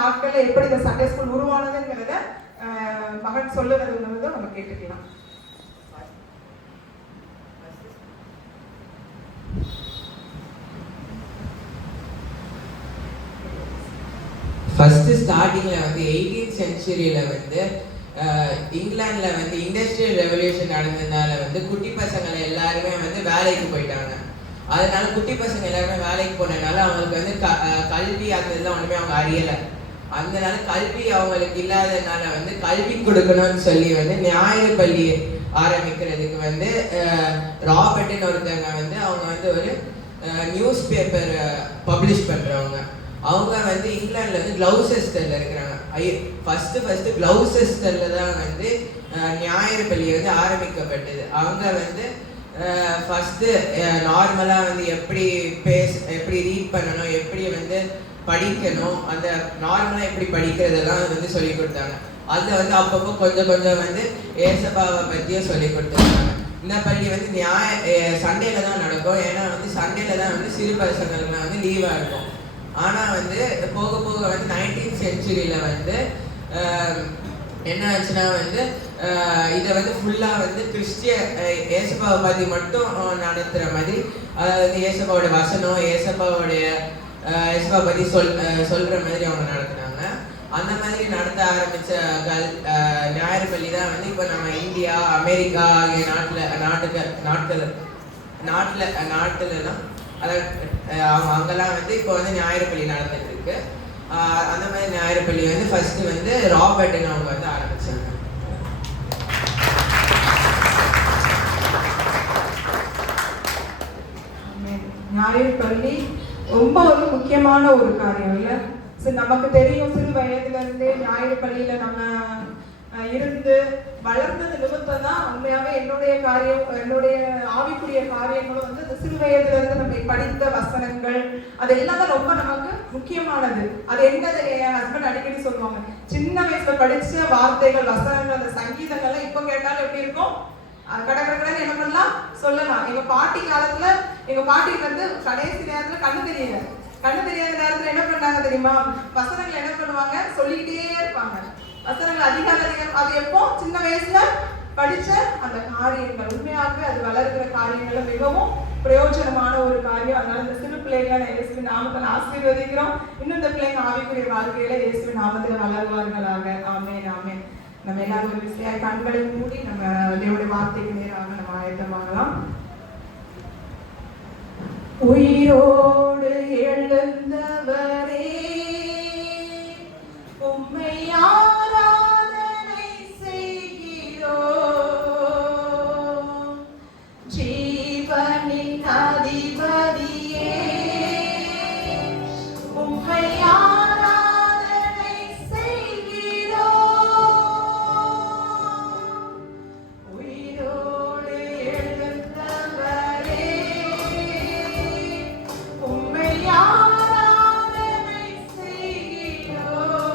நாட்கள்ல எப்படி இந்த சண்டே ஸ்கூல் உருவானதுங்கிறத மகன் சொல்லுறது நம்ம கேட்டுக்கலாம். ஃபர்ஸ்ட் ஸ்டார்டிங்ல வந்து 18th சென்ச்சுரியில வந்து இங்கிலாந்துல வந்து இண்டஸ்ட்ரியல் ரெவல்யூஷன் நடந்ததுனால வந்து குட்டி பசங்களை எல்லாருமே வந்து வேலைக்கு போயிட்டாங்க. அதனால குட்டி பசங்க எல்லாருமே வேலைக்கு போனதுனால அவங்களுக்கு வந்து கல்வி அந்த இதெல்லாம் ஒன்றுமே அவங்க அறியலை. அதனால கல்வி அவங்களுக்கு இல்லாததுனால வந்து கல்வி கொடுக்கணும்னு சொல்லி வந்து ஞாயிறு பள்ளி ஆரம்பிக்கிறதுக்கு வந்து ராபர்ட்னு ஒருத்தவங்க வந்து அவங்க வந்து ஒரு நியூஸ் பேப்பர் பப்ளிஷ் பண்ணுறவங்க. அவங்க வந்து இங்கிலாந்துல வந்து கிளவுசெஸ்டர்ல இருக்கிறாங்க. ஃபர்ஸ்ட் கிளவுசெஸ்டர்ல தான் வந்து ஞாயிறு பள்ளி வந்து ஆரம்பிக்கப்பட்டது. அவங்க வந்து ஃபர்ஸ்ட் நார்மலா வந்து எப்படி ரீட் பண்ணணும், எப்படி வந்து படிக்கணும், அந்த நார்மலா எப்படி படிக்கிறதெல்லாம் வந்து சொல்லி கொடுத்தாங்க. அதை வந்து அப்பப்போ கொஞ்சம் வந்து ஏசப்பாவை பற்றியும் சொல்லி கொடுத்துருக்காங்க. இந்த பள்ளி வந்து சண்டேல தான் நடக்கும். ஏன்னா வந்து சண்டேல தான் வந்து சிறு பசங்களுக்குலாம் வந்து லீவாக இருக்கும். ஆனால் வந்து போக வந்து 19th சென்ச்சுரியில வந்து என்ன ஆச்சுன்னா வந்து இதை வந்து ஃபுல்லாக வந்து ஏசப்பாவை பற்றி மட்டும் நடத்துகிற மாதிரி, அதாவது வந்து ஏசப்பாவோட வசனம் ஏசப்பா பற்றி சொல்கிற மாதிரி அவங்க நடத்துனாங்க. அந்த மாதிரி நடத்த ஆரம்பித்த ஞாயிறு பள்ளி தான் வந்து இப்போ நம்ம இந்தியா, அமெரிக்கா ஆகிய நாட்டுலலாம் அதாவது அவங்க அங்கெல்லாம் வந்து இப்போ வந்து ஞாயிறு பள்ளி நடந்துட்டு இருக்கு. அந்த மாதிரி ஞாயிறு பள்ளி வந்து ஃபர்ஸ்ட் வந்து ராபர்ட்னு அவங்க வந்து ஆரம்பிச்சாங்க. ஞாயிறு பள்ளி ரொம்ப ஒரு முக்கியமான ஒரு காரியம் இல்லை. நமக்கு தெரியும், சிறு வயதுல இருந்தே ஞாயிறு பள்ளியில நம்ம இருந்து வளர்ந்தது நிமித்தம் தான் உண்மையாவே என்னுடைய ஆவிக்குரிய காரியங்களும் வந்து இந்த சிறு வயதுல இருந்து நம்ம படித்த வசனங்கள் அதெல்லாம் தான் ரொம்ப நமக்கு முக்கியமானது. அது என்னது என் ஹஸ்பண்ட் அடிக்கடி சொல்லுவாங்க, சின்ன வயசுல படிச்ச வார்த்தைகள், வசனங்கள், அந்த சங்கீதங்கள்லாம் இப்ப கேட்டாலும் எப்படி இருக்கும், கடற்கடன்னு என்ன பண்ணலாம் சொல்லலாம். எங்க பாட்டி காலத்துல எங்க பாட்டிக்கு வந்து கடைசி நேரத்துல கண்ணு தெரியாத நேரத்துல என்ன பண்ணாங்க தெரியுமா, வசனங்கள் என்ன பண்ணுவாங்க சொல்லிக்கிட்டே இருப்பாங்க. வசனங்கள் அதிகம் அது எப்போ சின்ன வயசுல படிச்ச அந்த காரியங்கள் உண்மையாகவே அது வளர்கிற காரியங்கள் மிகவும் பிரயோஜனமான ஒரு காரியம். அதனால இந்த சிறு பிள்ளைகளை இயேசுவின் நாமத்தில் ஆசீர்வதிக்கிறோம். இன்னும் இந்த பிள்ளைங்க ஆவிக்குரிய வாழ்க்கையில இயேசுவின் நாமத்தில் வளருவார்களாக. ஆமென் ஆமென். நம்ம எல்லாரும் ஒரு விஷயம் கண்களை மூடி நம்ம தேவனுடைய வார்த்தைக்கு நேராக நம்ம ஆயத்தமாகலாம். உயிரோடு எழுந்தவரே உம்மை ஆராதனை செய்கிறோம், ஜீவனின் அதிபதியே உம்மை ஆராதனை செய்கிறோம். உயிரோடு எழுந்தவரே உம்மை ஆராதனை செய்கிறோம்,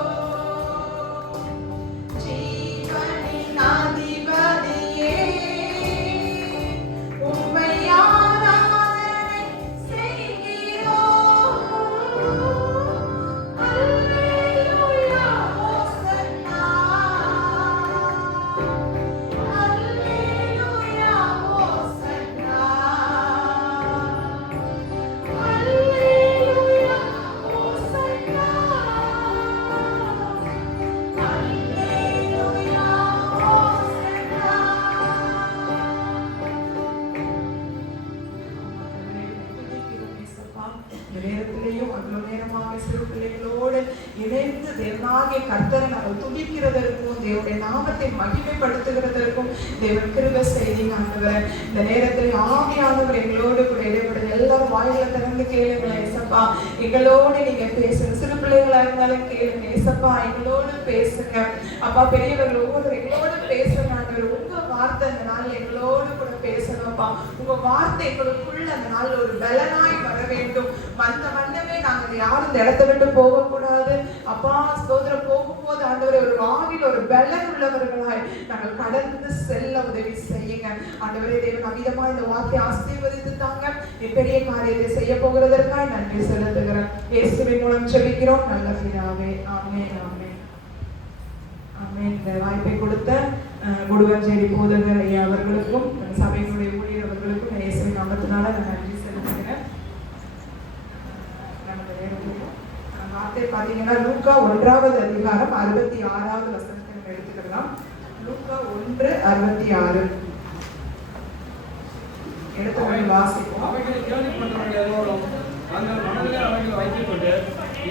ஜீவனின் அதிபதியே உம்மை ஆராதனை செய்கிறோம். அல்லேலூயா ஹோசன்னா, அல்லேலூயா ஹோசன்னா, அல்லேலூயா ஹோசன்னா, அல்லேலூயா ஹோசன்னா. இந்த நேரத்திலேயும் அவ்வளவு நேரமாக சிறு பிள்ளைகளோடு இணைந்து தேவனாகிய கர்த்தரை நாங்கள் துதிக்கிறதற்கும் தேவனுடைய நாமத்தை மகிமைப்படுத்துகிறதற்கும் தேவன் கிருபை செய்தீங்க ஆண்டவர். இந்த நேரத்தில் ஆவியானவர் எங்களோடு கூட இடைப்படும். எல்லாரும் வாயில திறந்து கேளுங்களேன் ஏசப்பா, எங்களோடு நீங்க பேசுங்க. சிறு பிள்ளைகளா இருந்தாலும் கேளுங்க ஏசப்பா, எங்களோடு பேசுங்க அப்பா. பெரியவர்கள் ஒவ்வொரு எங்களோடு பேசுங்க ஆண்டவர். உங்க வார்த்தை இந்த நாள் எங்களோடு கூட பேசணும்ப்பா. உங்க வார்த்தை எங்களுக்குள்ள அந்த நாள் ஒரு பலனாய் வர வேண்டும். வந்த வண்ணமே நாங்கள் யாரும் இந்த இடத்தை விட்டு போகக்கூடாது அப்பா. ஸ்தோத்திரம். போகும்போது ஆண்டவரே ஒரு ஆவியில் ஒரு பலன் உள்ளவர்களாய் நாங்கள் கடந்து செல்ல உதவி செய்யுங்க ஆண்டவரே. தேவன் அமிதமா இந்த வார்த்தை ஆசீர்வதித்து தாங்க. பெரிய காரியத்தை செய்ய போகிறதற்காய் நன்றி செலுத்துகிறேன். இயேசுவின் மூலம் ஜெபிக்கிறோம் நல்ல பிதாவே. ஆமென் ஆமென் ஆமென். இந்த வாய்ப்பை கொடுத்த குடுவஞ்சேரி போதகர் ஐயா அவர்களுக்கும் சபையினுடைய ஊழியர் அவர்களுக்கும் இயேசுவின் நாமத்தினால நான் நன்றி செலுத்துகிறேன். வார்த்தை பார்த்தீங்கன்னா லூக்கா 1வது அதிகாரம் 66வது வசனத்தை நம்ம எடுத்துக்கலாம். லூக்கா 1:66 எடுத்து வாசிப்போம். அவைகளை கேள்விப்பட்டவர்கள் எல்லோரும் தங்கள் மனதிலே அவைகளை வைத்துக் கொண்டு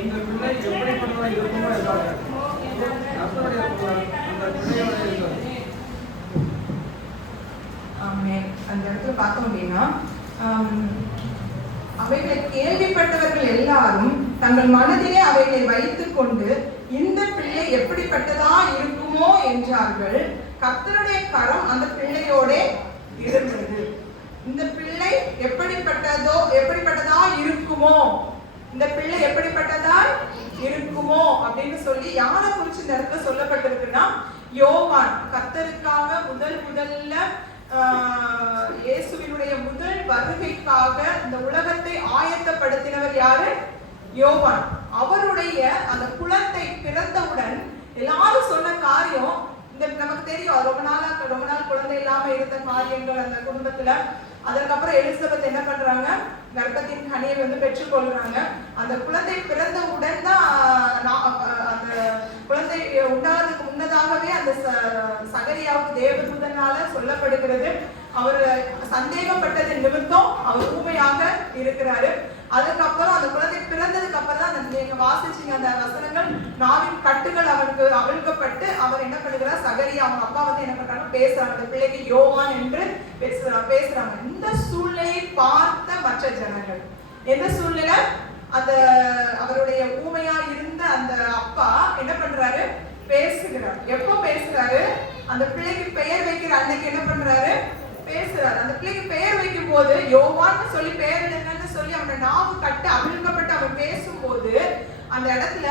இந்த பிள்ளை எப்படிப்பட்டதா இருக்குமோ என்றார்கள். கர்த்தருடைய புகழ் அந்த பிள்ளையோட இருந்தது. ஆமென். அந்த இடத்துல பார்த்தோம் அப்படின்னா அவைகளை கேள்விப்பட்டவர்கள் எல்லாரும் தங்கள் மனதிலே அவைகளை வைத்துக் கொண்டு இந்த பிள்ளை எப்படிப்பட்டதா இருக்குமோ என்றார்கள். கர்த்தருடைய கரம் அந்த பிள்ளையோட இருந்தது. இந்த பிள்ளை எப்படிப்பட்டதா இருக்குமோ, இந்த பிள்ளை எப்படிப்பட்டதா இருக்குமோ அப்படின்னு சொல்லி யாரை குறிச்சு இந்த இடத்துல சொல்லப்பட்டிருக்குன்னா யோவான். கர்த்தருக்காக முதல்ல இயேசுவினுடைய முதல் வருகைக்காக இந்த உலகத்தை ஆயத்தப்படுத்தினவர் யாரு? யோவான். அவருடைய அந்த குழந்தை பிறந்தவுடன் எல்லாரும் சொன்ன காரியம் இந்த நமக்கு தெரியும். ரொம்ப நாள் குழந்தை இல்லாம இருந்த காரியங்கள் அந்த குடும்பத்துல. அதற்கப்புறம் எலிசபெத் என்ன பண்றாங்க? கர்ப்பத்தின் கனியை பெற்றுக் கொள்றாங்க. அந்த குழந்தை பிறந்தவுடன் தான் அந்த குழந்தை உண்டாவதுக்கு முன்னதாகவே அந்த சகரியாவுக்கு தேவதூதனால சொல்லப்படுகிறது. அவர் சந்தேகப்பட்டது நிமித்தம் அவர் ஊமையாக இருக்கிறாரு. அதுக்கப்புறம் அந்த குழந்தை பிறந்ததுக்கு அப்புறம் தான் நீங்க வாசிச்சீங்க அந்த வசனங்கள், நாவின் கட்டுகள் அவருக்கு அவிழ்க்கப்பட்டு அவர் என்ன பண்ணுகிறார்? சகரியா அவங்க அப்பா என்ன பண்றாங்க? பேசுறாங்க. அந்த பிள்ளைக்கு யோவான் என்று பேசுறாங்க. இந்த சூழ்நிலையை பார்த்த மற்ற ஜனங்கள், எந்த சூழ்நிலை? அந்த அவருடைய ஊமையா இருந்த அந்த அப்பா என்ன பண்றாரு? பேசுகிறார். எப்போ பேசுறாரு? அந்த பிள்ளைக்கு பெயர் வைக்கிற அன்னைக்கு என்ன பண்றாரு? பேசுறாரு. அந்த பிள்ளைக்கு பெயர் வைக்கும் போது யோவான்னு சொல்லி பெயரிடுங்கன்னு சொல்லி அவனோட நாவு கட்டு அவிழ்க்கப்பட்டு அவன் பேசும்போது அந்த இடத்துல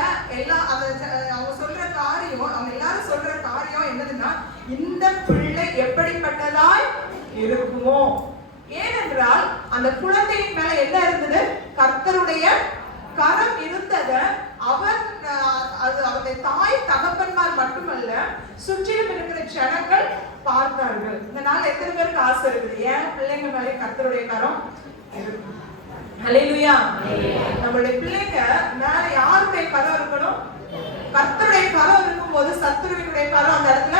அவங்க சொல்ற காரியம், அவங்க எல்லாரும் சொல்ற காரியம் என்னதுன்னா, இந்த பிள்ளை எப்படிப்பட்டதாய் இருக்குமோ. ஏனென்றால் அந்த குழந்தையின் மேல என்ன இருந்தது? கர்த்தருடைய கரம் இருந்தத அவருடைய தாய் தகப்பன்மார் மட்டுமல்ல, சுற்றிலும் இருக்கிற ஜனங்கள் பார்த்தார்கள். இந்த நாள் எத்தனை பேருக்கு ஆசை இருக்குது? ஏன் பிள்ளைங்க மேலே கர்த்தருடைய கரம் இருக்கும்? ஹல்லேலூயா. நம்மளுடைய பிள்ளைங்க மேல யாருடைய கரம் இருக்கணும்? கர்த்தருடைய கரம் இருக்கும்போது சத்துருவினுடைய கரம் அந்த இடத்துல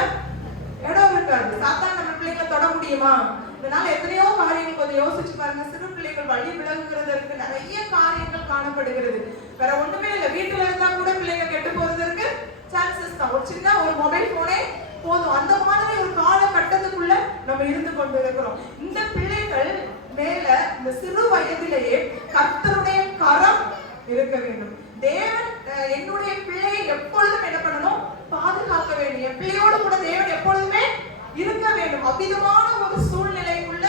இடம் இருக்காது. சாத்தான் நம்ம பிள்ளைங்களை தொட முடியுமா? இதனால எத்தனையோ காரியங்கள் கொஞ்சம் யோசிச்சு பாருங்க. சிறு பிள்ளைகள் வழி விலகுகிறதற்கு நிறைய காரியங்கள் காணப்படுகிறது. வேற ஒண்ணுமே இல்லை. வீட்டுல இருந்தா கூட பிள்ளைங்க கெட்டு போறதற்கு சான்சஸ் தான். ஒரு சின்ன ஒரு மொபைல் போனே போதும். அந்த மாதிரி ஒரு காலகட்டத்துக்குள்ள நம்ம இருந்து கொண்டு இருக்கிறோம். இந்த பிள்ளைகள் மேல இந்த சிறு வயதிலேயே கர்த்தருடைய கரம் இருக்க வேண்டும். தேவன் என்னுடைய பிள்ளையை எப்பொழுதும் என்ன பண்ணணும்? பாதுகாக்க வேண்டும். என் பிள்ளையோடு கூட தேவன் எப்பொழுதுமே இருக்க வேண்டும். அபிதமான ஒரு சூழ்நிலைக்குள்ள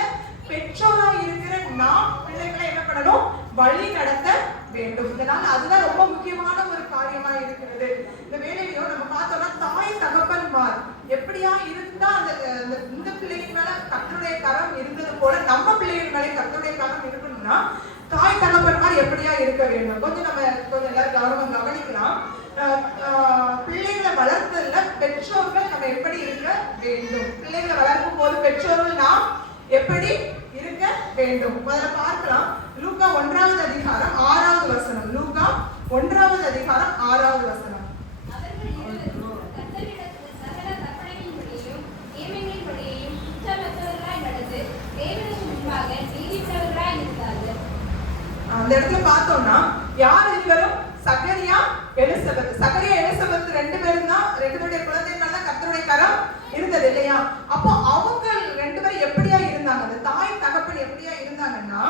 பெற்றோராக இருக்கிற நாம் பிள்ளைகளை என்ன பண்ணணும்? வழி நடத்த வேண்டும். இதனால அதுதான் ரொம்ப முக்கியமான ஒரு காரியமா இருக்கிறது. இந்த வேலையிலையும் நம்ம பார்த்தோம்னா தாய் தகப்பன்மார் எப்படியா இருந்தா இந்த பிள்ளைகள் மேல கர்த்தருடைய கரம் இருந்தது போல நம்ம பிள்ளைகள் மேல கர்த்தருடைய கரம் இருக்கணும்னா தாய் தகப்பன்மார் எப்படியா இருக்க வேண்டும்? கொஞ்சம் எல்லாரும் கவனமா கவனிக்கலாம். பிள்ளைகளை வளர்த்ததுல பெற்றோர்கள் நம்ம எப்படி இருக்க வேண்டும்? பிள்ளைகளை வளர்க்கும் போது பெற்றோர்கள் நாம் எப்படி இருக்க வேண்டும்? முதல்ல பார்க்கலாம். லூக்கா 1வது அதிகாரம் 6வது வசனம். லூக்கா 1வது அதிகாரம் 6வது வசனம். அந்த இடத்துல பார்த்தோம்னா யார் இருவரும்? சகரியா, எலிசபெத். சகரியா, எலிசபெத் ரெண்டு பேரும் தான், ரெண்டு பேருடைய குழந்தைகள் தான் கர்த்தருடைய கரம் இருந்தது இல்லையா? அப்போ அவங்க ரெண்டு பேரும் எப்படியா இருந்தாங்க? அந்த தாய் தகப்பன் எப்படியா இருந்தாங்கன்னா,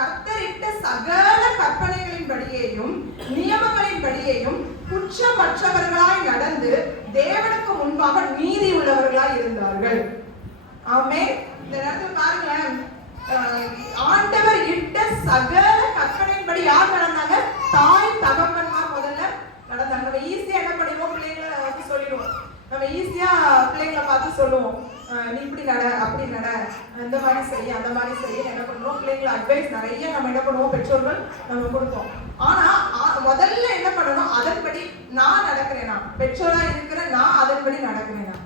கர்த்தரிட்ட சகல கற்பனைகளின் படியேயும் நியமங்களின் படியேயும் குற்றமற்றவர்களாய் நடந்து தேவனுக்கு முன்பாக நீதி உள்ளவர்களாய் இருந்தார்கள். ஆமென். இந்த நேரத்துல பாருங்களேன், ஆண்டவர் இட்ட சகல கற்பனையின்படி யார் நடந்தாங்க? தாய் தகப்பன்மார் முதல்ல நடந்தாங்க. நம்ம ஈஸியா என்ன பண்ணிடுவோம்? பிள்ளைங்களை சொல்லுவோம், நீ இப்படி நட, அப்படி நட, இந்த மாதிரி செய்ய, அந்த மாதிரி செய்ய என்ன பண்ணுவோம், பிள்ளைங்களை அட்வைஸ் நிறைய நம்ம என்ன பண்ணுவோம், பெற்றோர்கள் நம்ம கொடுப்போம். ஆனா முதல்ல என்ன பண்ணணும், அதன்படி நான் நடக்கிறேனா, பெற்றோரா இருக்கிற நான் அதன்படி நடக்கிறேனா,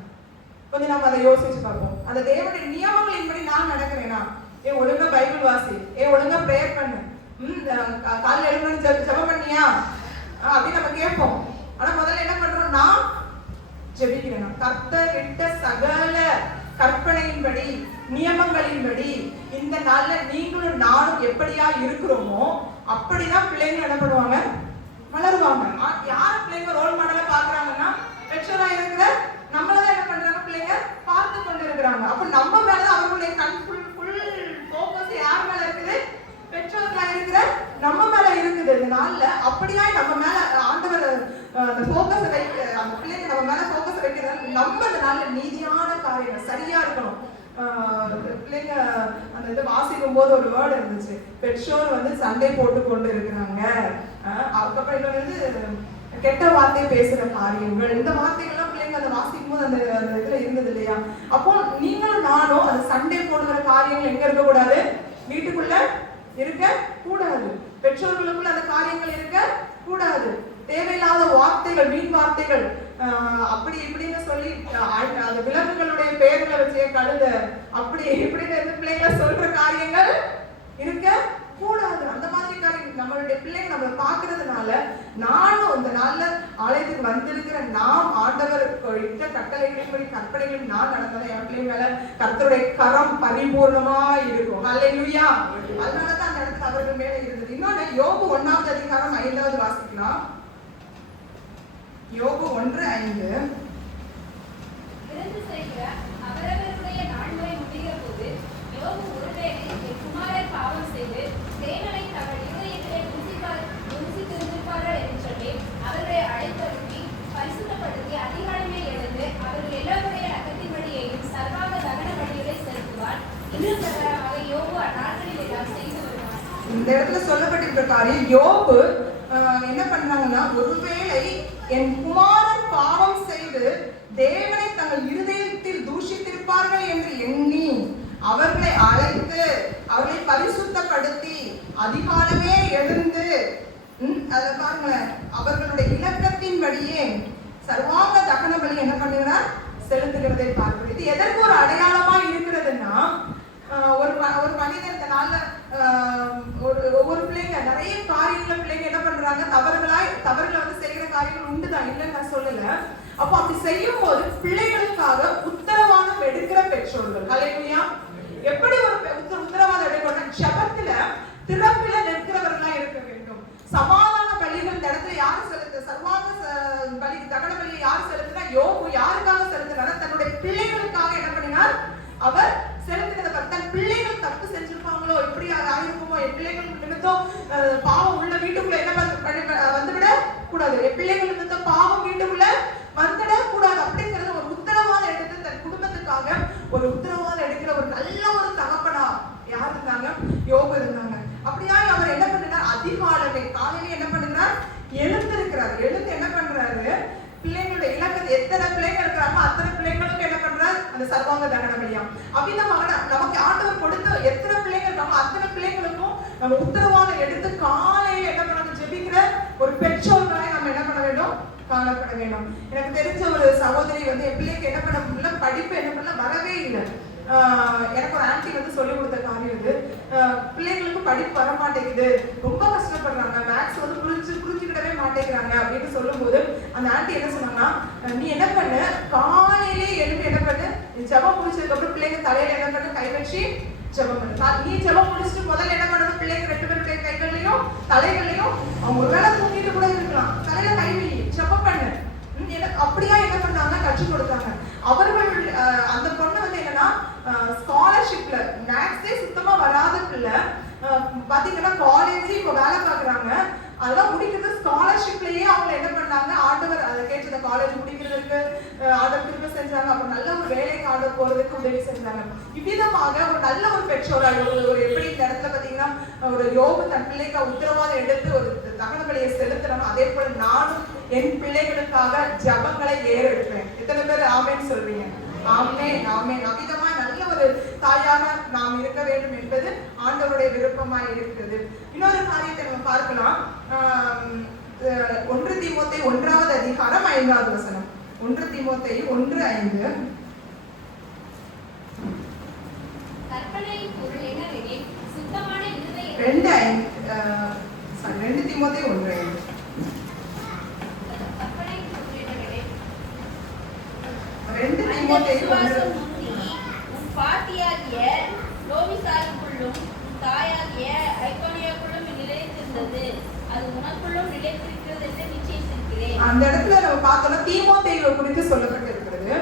கொஞ்சம் நம்ம அதை யோசிச்சு பார்ப்போம். அந்த தேவனுடைய நியமங்களின்படி நான் நடக்கிறேனா, ஒழுங்கா பைபிள் வாசி, ஒழுங்கா பிரேயர் பண்ணு, காலையில் எழுந்து ஜெபம் பண்ணியா அப்படின்னு நம்ம கேட்போம். ஆனா முதல்ல என்ன பண்றோம், நான் ஜெபிக்கிறேனா, கர்த்தர் இட்ட சகல கற்பனையின்படி நியமங்களின்படி இந்த நாள்ல நீங்களும் நானும் எப்படியா இருக்கிறோமோ அப்படிதான் பிள்ளைங்க என்ன பண்ணுவாங்க, வளருவாங்க. யார பிள்ளைங்க ரோல் மாடலா பாக்குறாங்கன்னா பெற்றோரா இருக்கிற நம்மளதான் என்ன பண்றாங்க, பிள்ளைங்க பார்த்து கொண்டு இருக்கிறாங்க. அப்ப நம்ம மேலதான் அவங்களுடைய ஃபுல் ஃபோக்கஸ் யார் மேல இருக்குது, பெற்றோர்களா இருக்கிற நம்ம மேல இருக்குது. இந்த நாள்ல அப்படியா நம்ம மேல ஆண்டவர் அந்த ஃபோக்கஸ் வைக்க, அந்த பிள்ளைங்க நம்ம மேல ஃபோக்கஸ் வைக்கிறது, நம்ம இந்த நாள்ல நீதியான காரியங்கள் சரியா இருக்கணும். பிள்ளைங்க அந்த இது வாசிக்கும் போது ஒரு வேர்டு இருந்துச்சு, பெற்றோர் வந்து சண்டை போட்டு கொண்டு இருக்கிறாங்க, அதுக்கப்புறம் இது வந்து கெட்ட வார்த்தையை பேசுற காரியங்கள், இந்த வார்த்தைகள்லாம் பிள்ளைங்க அதை வாசிக்கும் போது அந்த இதுல இருந்தது இல்லையா. அப்போ நீங்களும் நானும் அந்த சண்டை போடுகிற காரியங்கள் எங்க இருக்க கூடாது, வீட்டுக்குள்ள இருக்க கூடாது, பெற்றோர்களுக்குள்ள அந்த காரியங்கள் இருக்க கூடாது. தேவையில்லாத வார்த்தைகள், வீண் வார்த்தைகள், அப்படி இப்படின்னு சொல்லி அந்த விலங்குகளுடைய பெயர்களை வச்சே கழுத, அப்படி இப்படின்னு பிள்ளைங்க சொல்ற காரியங்கள் இருக்க கூடாது. அந்த மாதிரி காரியங்கள் நம்மளுடைய பிள்ளைங்க நம்ம பாக்குறதுனால, நானும் இந்த நாள்ல ஆலயத்துக்கு வந்திருக்கிற நாம் ஆண்டவர் இட்ட கட்டளைகளின்படி கற்பனைகளும் நான் நடந்ததை என் பிள்ளை மேல கர்த்தருடைய கரம் பரிபூர்ணமா இருக்கும். ஹல்லேலூயா. அதனாலதான் அந்த இடத்துல அவர்கள் மேல இருந்தது. இன்னொன்னு யோபு 1வது அதிகாரம் 5வது வாசிக்கலாம். யோபு 1:5. அவரவருடைய நாள்முறை முடிகிற போது யோபு ஒருவேளை என் குமாரர் பாவம் செய்து தேவனை தங்கள் இருதயத்திலே தூசித்திருந்திருப்பார்கள் என்று சொல்லி அவர்களை அழைத்தருளி பரிசுத்தப்படுத்தி அதிகாலமே எழுந்து அவர்கள் எல்லோருடைய ரகத்தின்படியையும் சர்வாக தகன வழிகளை செலுத்துவார். இன்னும் பிரகாரமாக யோபு அந்நாட்களில் எல்லாம் செய்து வருவார். இந்த இடத்துல சொல்லப்பட்டிருக்கிற காரியம், யோபு என்ன பண்ணாங்கன்னா, ஒருவேளை என் குமாரர் பாவம் செய்து தேவனை தங்கள் இருதயத்தில் தூஷித்திருப்பார்கள் என்று எண்ணி அவர்களை அழைத்து அவர்களை பரிசுத்தப்படுத்தி அதிகாலமே எழுந்து, அதை பாருங்களேன், அவர்களுடைய இலக்கத்தின்படியே சர்வாங்க தகன பலி என்ன பண்ணுகிறார், செலுத்துகிறதை பார்க்கிறோம். இது எதற்கு ஒரு அடையாளமா இருக்கிறதுன்னா, ஒரு மனிதன் இந்த நாள்ல ஒவ்வொரு பிள்ளைங்க நிறைய காரியங்களை பிள்ளைங்க என்ன பண்றாங்க, தவறுகளை வந்து செய்கிற காரியங்கள் உண்டுதான், இல்லைன்னு நான் சொல்லல. அப்போ அப்படி செய்யும் போது பிள்ளைகளுக்காக உத்தரவாதம் எடுக்கிற பெற்றோர்கள், ஹல்லேலூயா, எப்படி ஒரு உத்தரவாதம் எடுக்கணும், ஜெபத்துல திறப்பில நிற்கிறவர்களா இருக்க வேண்டும். சமாதான பலிகள் இந்த இடத்துல யாரு செலுத்த, சர்வாங்க பலி தகன பலியை யார் செலுத்தினா, யோபு யாருக்காக செலுத்தினார், தன்னுடைய பிள்ளைகளுக்காக என்ன பண்ணினார், அவர் செலுத்தினதை தன் பிள்ளைகள் தப்பு செஞ்சிருப்பாங்களோ, இப்படி ஆயிருக்குமோ, என் பிள்ளைகள் நிமித்தம் பாவம் உள்ள வீட்டுக்குள்ள என்ன வந்துவிட கூடாது, என் பிள்ளைகள் நிமித்தம் பாவம் வீட்டுக்குள்ள வந்துட கூடாது அப்படிங்கறது ஒரு உத்தரவாதம் எடுத்து தன் குடும்பத்துக்காக ஒரு உத்தரவாதம் எடுக்கிற ஒரு நல்ல ஒரு தகப்பனா யார் இருந்தாங்க, யோபு இருந்தாங்க. அப்படியா அவர் என்ன பண்ணினார், அதிகாலமே காலையில என்ன பண்ணுறார், எழுந்திருக்கிறார். எழுந்து என்ன பண்றாரு, பிள்ளைங்களுடைய இலக்கத்தை எத்தனை பிள்ளைங்க இருக்கிறாங்க அத்தனை பிள்ளைங்களுக்கு என்ன பண்றாரு, அந்த சர்வாங்க தகன பலியாம். அவ்விதமாக நமக்கு ஆண்டவர் கொடுத்த எத்தனை பிள்ளைங்க இருக்காங்க அத்தனை பிள்ளைங்களுக்கும் நம்ம உத்தரவாதம் எடுத்து காலையில என்ன பண்ண ஜெபிக்கிற ஒரு பெற்றோர்களாய் நம்ம என்ன பண்ண வேண்டும், காணப்பட வேண்டும். எனக்கு தெரிஞ்ச ஒரு சகோதரி வந்து என் பிள்ளைக்கு என்ன பண்ண முடியல, படிப்பு என்ன பண்ணல, வரவே இல்லை. எனக்கு ஒரு ஆன்டி வந்து சொல்லி கொடுத்த காரியம் இது, பிள்ளைங்களுக்கு படிப்பு வர மாட்டேங்குது, ரொம்ப கஷ்டப்படுறாங்க, மேக்ஸ் வந்து புரிஞ்சுக்கிடவே மாட்டேங்கிறாங்க அப்படின்னு சொல்லும் போது அந்த ஆன்டி என்ன சொன்னாங்கன்னா, நீ என்ன பண்ணு, காலையிலே எழுந்து என்ன பண்ணு, ஜெபம் முடிச்சதுக்கு அப்புறம் பிள்ளைங்க தலையில என்ன பண்ணு, கை வச்சு ஜெபம் பண்ணு. நீ ஜெபம் முடிச்சுட்டு முதல்ல என்ன பண்ணணும், பிள்ளைங்க 2 பேருடைய கைகள்லையும் தலைகள்லையும் அவங்க ஒரு வேளை தூங்கிட்டு கூட இருக்கலாம், தலையில கை வை, ஜெபம் பண்ணு. அப்படியா என்ன பண்ணாங்க, கற்றுக் கொடுத்தாங்க. அவர்கள் அந்த பொண்ணு வந்து என்னன்னா, ஸ்காலர்ஷிப்ல மேக்ஸே சுத்தமா வராத பிள்ளை பாத்தீங்கன்னா காலேஜ் இப்ப வேலை பாக்குறாங்க, அதெல்லாம் முடிக்கிறது ஸ்காலர்ஷிப்லயே அவங்க என்ன பண்ணாங்க, ஆண்டவர் அதை கேட்டு காலேஜ் முடிக்கிறதுக்கு ஆர்டர் திரும்ப செஞ்சாங்க, அப்புறம் நல்ல ஒரு வேலைக்கு ஆர்டர் போறதுக்கு உதவி செஞ்சாங்க. இவ்விதமாக ஒரு நல்ல ஒரு பெற்றோராக ஒரு எப்படி இந்த இடத்துல பாத்தீங்கன்னா ஒரு யோபு தன் பிள்ளைக்கு உத்தரவாதம் எடுத்து ஒரு தகன பலியை செலுத்தணும், அதே போல நானும் என் பிள்ளைகளுக்காக ஜபங்களை ஏறெடுப்பேன். எத்தனை பேர் ஆமேன்னு சொல்றீங்க? ஆமென் ஆமென். அவ்விதமாய் நல்ல ஒரு தாயாக நாம் இருக்க வேண்டும் என்பது ஆண்டவருடைய விருப்பமாய் இருக்கிறது. இன்னொரு காரியத்தை நம்ம பார்க்கலாம். 1 தீமோத்தேயு 1வது அதிகாரம் 5வது வசனம். 1 தீமோத்தேயு 1:5. கற்பனையின் பொருள் என்னவெனில் சுத்தமான இருதயம் 2 தீமோத்தேயு 1:5. கற்பனையின் பொருள் என்னவெனில் 2 அந்த தீமோத்தேயு 1. விசுவாசம் முந்தி உன் பாட்டியாகிய லோவிசாளுக்குள்ளும் உன் தாயாகிய ஐகோனியாக்குள்ளும் நிலைத்திருந்தது. அது உனக்குள்ளும் நிலைத்திருக்கிறது என்று நிச்சயித்திருக்கிறேன். அந்த இடத்துல நம்ம பார்த்தோம்னா தீமோத்தேயுவை குறித்து சொல்லப்பட்டிருக்கிறது.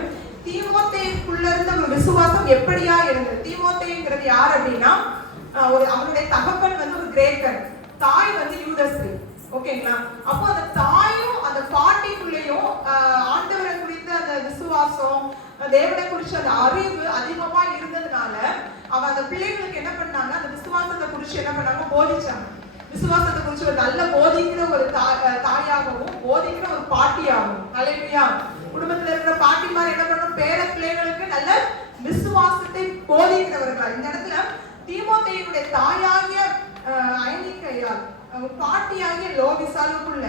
தீமோத்தேயுக்குள்ள இருந்த ஒரு விசுவாசம் எப்படியா இருந்தது? தீமோத்தேயுங்கிறது யார் அப்படின்னா, அவனுடைய தகப்பன் வந்து ஒரு கிரேக்கன், தாய் வந்து யூதஸ்து. ஓகேங்களா? அப்போ அந்த தாயும் அந்த பாட்டிக்குள்ளேயும் ஆண்டவரை குறித்த அந்த விசுவாசம், தேவனை குறிச்ச அந்த அறிவு அதிகமா இருந்ததுனால அவ அந்த பிள்ளைகளுக்கு என்ன பண்ணாங்க, அந்த விசுவாசத்தை குறிச்சு என்ன பண்ணாங்க, போதிச்சாங்க. விசுவாசத்தை குறிச்சு ஒரு நல்ல போதிக்கிற ஒரு தாயாகவும் போதிக்கிற ஒரு பாட்டியாகவும். அல்லேலூயா. குடும்பத்துல இருக்கிற பாட்டிமார் என்ன பண்ணணும், பேர பிள்ளைகளுக்கு நல்ல விசுவாசத்தை போதிக்கிறவர்களா. இந்த இடத்துல தீமோத்தேயுடைய தாயாகிய ஐனிக்கையால் பாட்டியாகிய லோவிசாலுக்குள்ள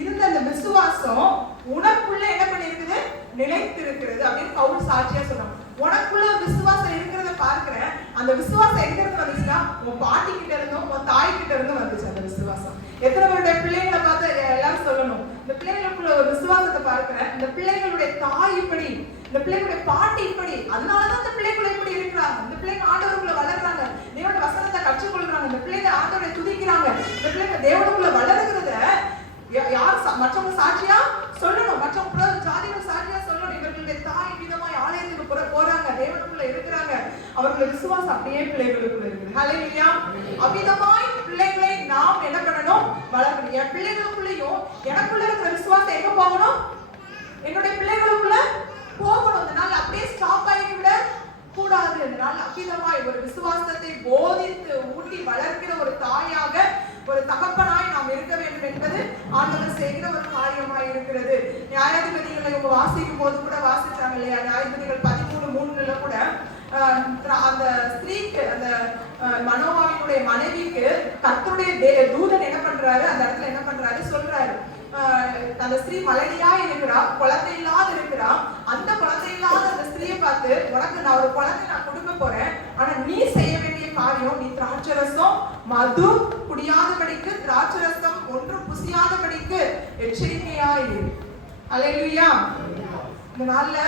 இருந்த அந்த விசுவாசம் உனக்குள்ள என்ன பண்ணிருக்குது, நிலைத்திருக்கிறது அப்படின்னு பவுல் சாட்சியா சொல்றாங்க. உனக்குள்ள விசுவாசம் இருக்கிறத பார்க்கிறேன். அந்த விசுவாசம் எங்க இருந்து வந்துச்சுன்னா, உன் பாட்டி கிட்ட இருந்தும் உன் தாய் கிட்ட இருந்தும் வந்துச்சு அந்த விசுவாசம். எத்தனை பேருடைய பிள்ளைகளை பார்த்து எல்லாரும் சொல்லணும், இந்த பிள்ளைகளுக்குள்ள ஒரு விசுவாசத்தை பார்க்கிறேன். இந்த பிள்ளைகளுடைய தாய் இப்படி, இந்த பிள்ளைகளுடைய பாட்டி இப்படி, அதனாலதான் அந்த பிள்ளைகள் இப்படி இருக்கிறாங்க. இந்த பிள்ளைங்க ஆண்டவருக்குள்ள வளர்றாங்க, தேவனுடைய வசனத்தை கற்றுக்கொள்றாங்க, இந்த பிள்ளைங்க ஆண்டவரை துதிக்கிறாங்க, இந்த பிள்ளைங்க தேவனுக்குள்ள வளருகிறத யார் மற்றவங்க சாட்சியா சொல்லணும், மற்றவங்க ஜாதிகள் சாட்சியா சொல்லணும். இவர்களுடைய தாய் விதமாய் ஆலயத்துக்கு போறாங்க, தேவனுக்குள்ள இருக்கிறாங்க, அவர்களுடைய விசுவாசம் அப்படியே பிள்ளைகளுக்குள்ள இருக்குது. ஹல்லேலூயா. அவ்விதமாய் பிள்ளைகளை நாம் என்ன பண்ணணும், வளர்க்கணும். என் பிள்ளைகளுக்குள்ளேயும் எனக்குள்ள இருக்கிற விசுவாசம் எங்க போகணும், என்னுடைய பிள்ளைகளுக்குள்ள போகணும். அதனால அப்படியே ஸ்டாப் ஆகி விட கூடாது. அதனால அவ்விதமாய் ஒரு விசுவாசத்தை போதித்து ஊட்டி வளர்க்கிற ஒரு தாயாக, ஒரு தகப்பனாய் நாம் இருக்க வேண்டும் என்பது ஆண்டவர் செய்கிற ஒரு காரியமாய் இருக்கிறது. நியாயாதிபதிகளை இவங்க வாசிக்கும் போது கூட வாசிச்சாங்க இல்லையா, நியாயாதிபதிகள் 13:3 கூட அந்த ஸ்திரீக்கு, அந்த மனோவாவினுடைய மனைவிக்கு கர்த்தருடைய தூதன் என்ன பண்றாரு, அந்த இடத்துல என்ன பண்றாரு சொல்றாரு, அந்த ஸ்திரீ மலடியா இருக்கிறா, குழந்தை இல்லாத இருக்கிறா. அந்த குழந்தை இல்லாத அந்த ஸ்திரீயை பார்த்து, உனக்கு நான் ஒரு குழந்தை நான் கொடுக்க போறேன், ஆனா நீ செய்ய வேண்டிய காரியம், நீ திராட்சரசம் மது குடியாதபடிக்கு, திராட்சரசம் ஒன்றும் புசியாதபடிக்கு எச்சரிக்கையா இரு. அல்லேலூயா. இந்த நாள்ல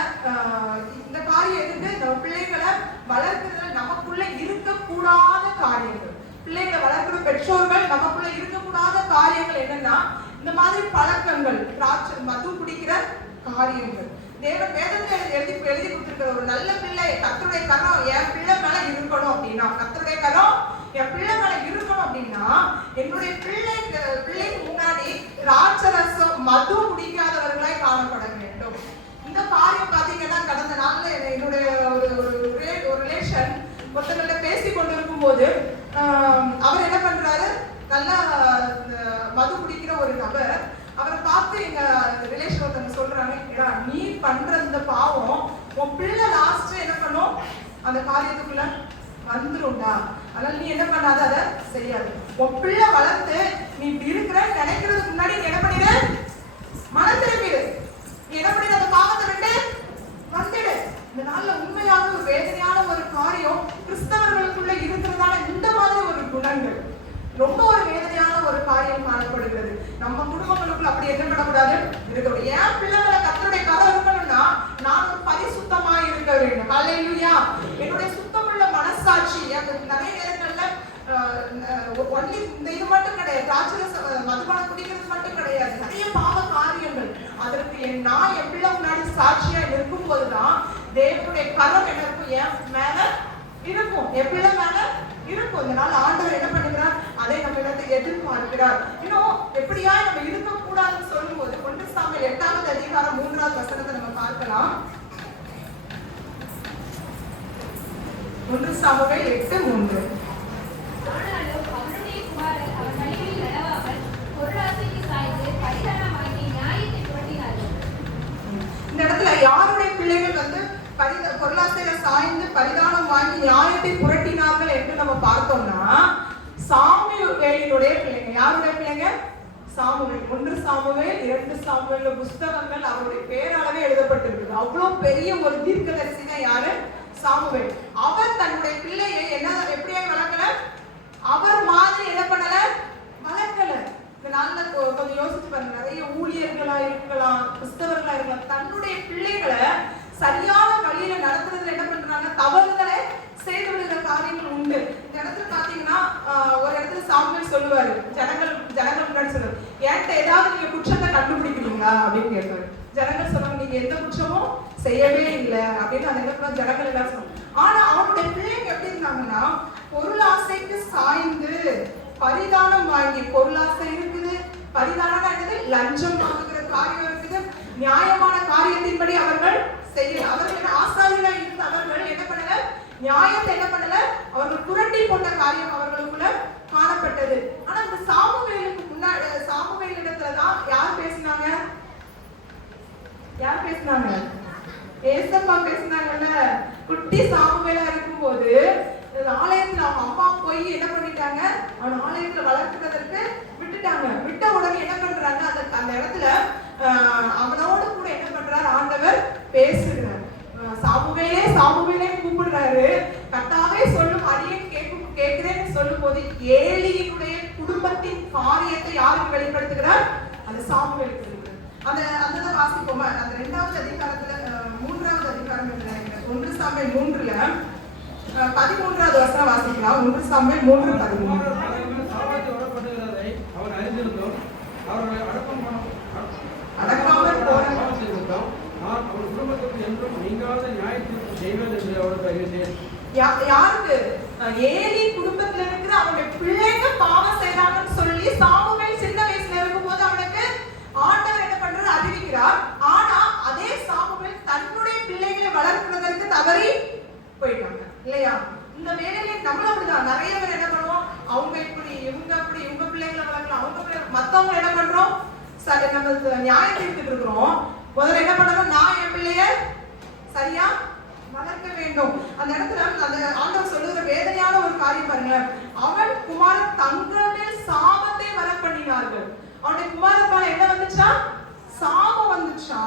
இந்த காரியம் எதுக்கு, நம்ம பிள்ளைகளை வளர்க்கிறதுல நமக்குள்ள இருக்கக்கூடாத காரியங்கள், பிள்ளைகளை வளர்க்கிற பெற்றோர்கள் நமக்குள்ள இருக்கக்கூடாத காரியங்கள் என்னன்னா, இந்த மாதிரி பழக்கங்கள், மது குடிக்கிற காரியங்கள். தேவன் வேதத்தை எழுதி கொடுத்திருக்கிற ஒரு நல்ல பிள்ளை, கர்த்தருடைய கரம் என் பிள்ளை மேல இருக்கணும் அப்படின்னா, கர்த்தருடைய கரம் என் பிள்ளை மேல இருக்கணும் அப்படின்னா, என்னுடைய பிள்ளைக்கு முன்னாடி ராட்சரசம் மது குடிக்காதவர்களாய் காணப்பட வேண்டும். இந்த காரியம் பாத்தீங்கன்னா, கடந்த நாள்ல என்னுடைய ஒரு ரிலேஷன் ஒருத்தவங்கள்ட்ட பேசி கொண்டிருக்கும் போது அவர் என்ன பண்றாரு, நல்லா மது குடிக்கிற ஒரு நபர், அவரை பார்த்து எங்க ரிலேஷன் ஒருத்தவங்க சொல்றாங்க, ஏடா நீ பண்ற இந்த பாவம் உன் பிள்ளை லாஸ்ட் என்ன பண்ணும், அந்த காரியத்துக்குள்ள வந்துரும்டா, அதனால நீ என்ன பண்ணாத, அதை செய்யாது. உன் பிள்ளை வளர்த்து நீ இப்படி இருக்கிற நினைக்கிறதுக்கு முன்னாடி நீ என்ன பண்ணிடு, மனம் திரும்பிடு, நீ என்ன பண்ணிடு, அந்த பாவத்தை விட்டு வந்துடு. இந்த நாள்ல உண்மையான ஒரு வேதனையான ஒரு காரியம் கிறிஸ்தவர்களுக்குள்ள இருக்கிறதால இந்த மாதிரி ஒரு குணங்கள் ரொம்ப ஒரு வேதனையான ஒரு காரியம் காணப்படுகிறது. நம்ம குடும்பங்களுக்குள்ள அப்படி என்ன பண்ணக்கூடாது இருக்கணும். ஏன் பிள்ளைகளை கர்த்தருடைய கரம் இருக்கணும்னா, நான் ஒரு பரிசுத்தமா இருக்க வேண்டும். ஹல்லேலூயா. என்னுடைய சுத்தமுள்ள மனசாட்சி, நிறைய நேரங்கள்ல ஒன்லி இந்த இது மட்டும் கிடையாது, திராட்சரச மதுபானம் குடிக்கிறது மட்டும் கிடையாது, நிறைய பாவ காரியங்கள். அதற்கு நான் என் பிள்ளை முன்னாடி சாட்சியா இருக்கும் போதுதான் தேவனுடைய கரம் என்ன இருக்கும், என் மேல இருக்கும், என் பிள்ளை மேல இருக்கும். இதனால ஆண்டவர் என்ன பண்ணுகிறார், அதை நம்ம இடத்தை எதிர்பார்க்கிறார். இன்னும் எப்படியா நம்ம இருக்கக்கூடாதுன்னு சொல்லும் போது 1 சாமுவேல் 8வது அதிகாரம் 3வது வசனத்தை நம்ம பார்க்கலாம். 1 சாமுவேல் 8:3. ஆனாலும் அவனுடைய குமாரர் அவன் வழிகளில் நடவாமல் பொருளாசைக்கு சாய்ந்து பரிதானமாகி நியாயத்தை புரட்டினார்கள். இந்த இடத்துல யாருடைய பிள்ளைகள் வந்து பொருளாசையில சாய்ந்து பரிதானம் வாங்கி நியாயத்தை புரட்டினார்கள் என்று நம்ம பார்த்தோம்னா சாமுவேலினுடைய பிள்ளைங்க. யாருடைய பிள்ளைங்க? சாமுவேல். 1 சாமுவேல் 2 சாமுவேல் புஸ்தகங்கள் அவருடைய பேராலவே எழுதப்பட்டிருக்கு. அவ்வளவு பெரிய ஒரு தீர்க்கதரிசி தான் யாரு? சாமுவேல். அவர் தன்னுடைய பிள்ளையை எப்படியா வளர்க்கல? அவர் மாதிரி என்ன பண்ணல? வளர்க்கல. இந்த நாள்ல கொஞ்சம் யோசிச்சு பாருங்க. நிறைய ஊழியர்களா இருக்கலாம், கிறிஸ்தவர்களா இருக்கலாம், தன்னுடைய பிள்ளைகளை சரியான வழியில நடத்துறதுல என்ன பண்றாங்க? தவறுதலை செய்து விடுகிற காரியங்கள் உண்டு. இந்த இடத்துல பாத்தீங்கன்னா ஒரு இடத்துல சாமுவேல் சொல்லுவாரு, ஜனங்கள் முன்னாடி சொல்லுவாரு, என்கிட்ட ஏதாவது நீங்க குற்றத்தை கண்டுபிடிக்கிறீங்களா அப்படின்னு கேட்பாரு. ஜனங்கள் சொல்லுவாங்க, நீங்க எந்த குற்றமும் செய்யவே இல்லை அப்படின்னு அந்த இடத்துல ஜனங்கள் எல்லாம் சொல்லுவாங்க. ஆனா அவனுடைய பிள்ளைங்க எப்படி இருந்தாங்கன்னா, பொருளாசைக்கு சாய்ந்து பரிதானம் வாங்கி, பொருளாசை இருக்குது, பரிதானம் இருக்குது, லஞ்சம் வாங்குகிற காரியம் இருக்குது, நியாயமான காரியத்தின்படி அவர்கள் செய்யல. அவர்கள் ஆசாரியரா இருந்த அவர்கள் என்ன பண்ணல? நியாயத்தை என்ன பண்ணல? அவர்கள் புரட்டி போட்ட காரியம் அவர்களுக்குள்ள காணப்பட்டது. ஆனா இந்த சாமுவேலுக்கு முன்னாடி சாமுவேல் இடத்துலதான் யார் பேசினாங்க? யார் பேசினாங்க? ஏசப்பா பேசினாங்கல்ல. குட்டி சாமுவேலா இருக்கும்போது ஆலயத்துல அவங்க அம்மா போய் என்ன பண்ணிட்டாங்க? அவன் ஆலயத்துல வளர்க்கிறதற்கு விட்டுட்டாங்க. விட்ட உடனே என்ன பண்றாங்க? அந்த இடத்துல அவனோடு கூட என்ன பண்றாரு? ஆண்டவர் பேசுகிறார். சாமுவேலே கூப்பிடுறாரு. கர்த்தாவே சொல்லும், அடியேன் கேட்கிறேன்னு சொல்லும் போது ஏலியினுடைய குடும்பத்தின் காரியத்தை யாருக்கு வெளிப்படுத்துகிறார்? அது சாமுவேலுக்கு. அந்த வாசிப்போமா? அந்த 2வது அதிகாரத்துல 3வது அதிகாரம் 1 சாமுவேல் 3ல 13வது வசனம் வாசிக்கலாம். 1 சாமுவேல் 3:13. அவன் அறிந்திருந்தோம், அவர்களை அடக்காமல் போன நான் அவன் குடும்பத்துக்கு என்றும் நீங்காத நியாயத்திற்கு செய்வது என்று அவருக்கு அறிவித்தேன். யாருக்கு? ஏலி குடும்பத்துல இருக்கிற அவனுடைய பிள்ளைங்க பாவம் செய்றாங்கன்னு சொல்லி சாமுவேல் சின்ன வயசுல இருக்கும்போது அவனுக்கு ஆண்டவர் என்ன பண்றது? அறிவிக்கிறார். ஆனா அதே சாமுவேல் தன்னுடைய பிள்ளைகளை வளர்க்கிறதற்கு தவறி போயிட்டாங்க இல்லையா? இந்த வேலையில நம்மளும் அப்படிதான். நிறைய பேர் என்ன பண்ணுவோம்? அவங்க இப்படி, இவங்க அப்படி, இவங்க பிள்ளைங்களை வளர்க்கலாம், அவங்க மத்தவங்க என்ன பண்றோம்? சரி, நம்ம நியாயம் தீர்த்துட்டு இருக்கிறோம். முதல்ல என்ன பண்ணணும்? நான் என் பிள்ளைய சரியா வளர்க்க வேண்டும். அந்த இடத்துல அந்த ஆண்டவர் சொல்லுகிற வேதனையான ஒரு காரியம் பாருங்க. அவன் குமாரன் தங்கள் மேல் சாபத்தை வர பண்ணினார்கள். அவனுடைய குமாரன் மேல என்ன வந்துச்சா? சாபம் வந்துச்சா.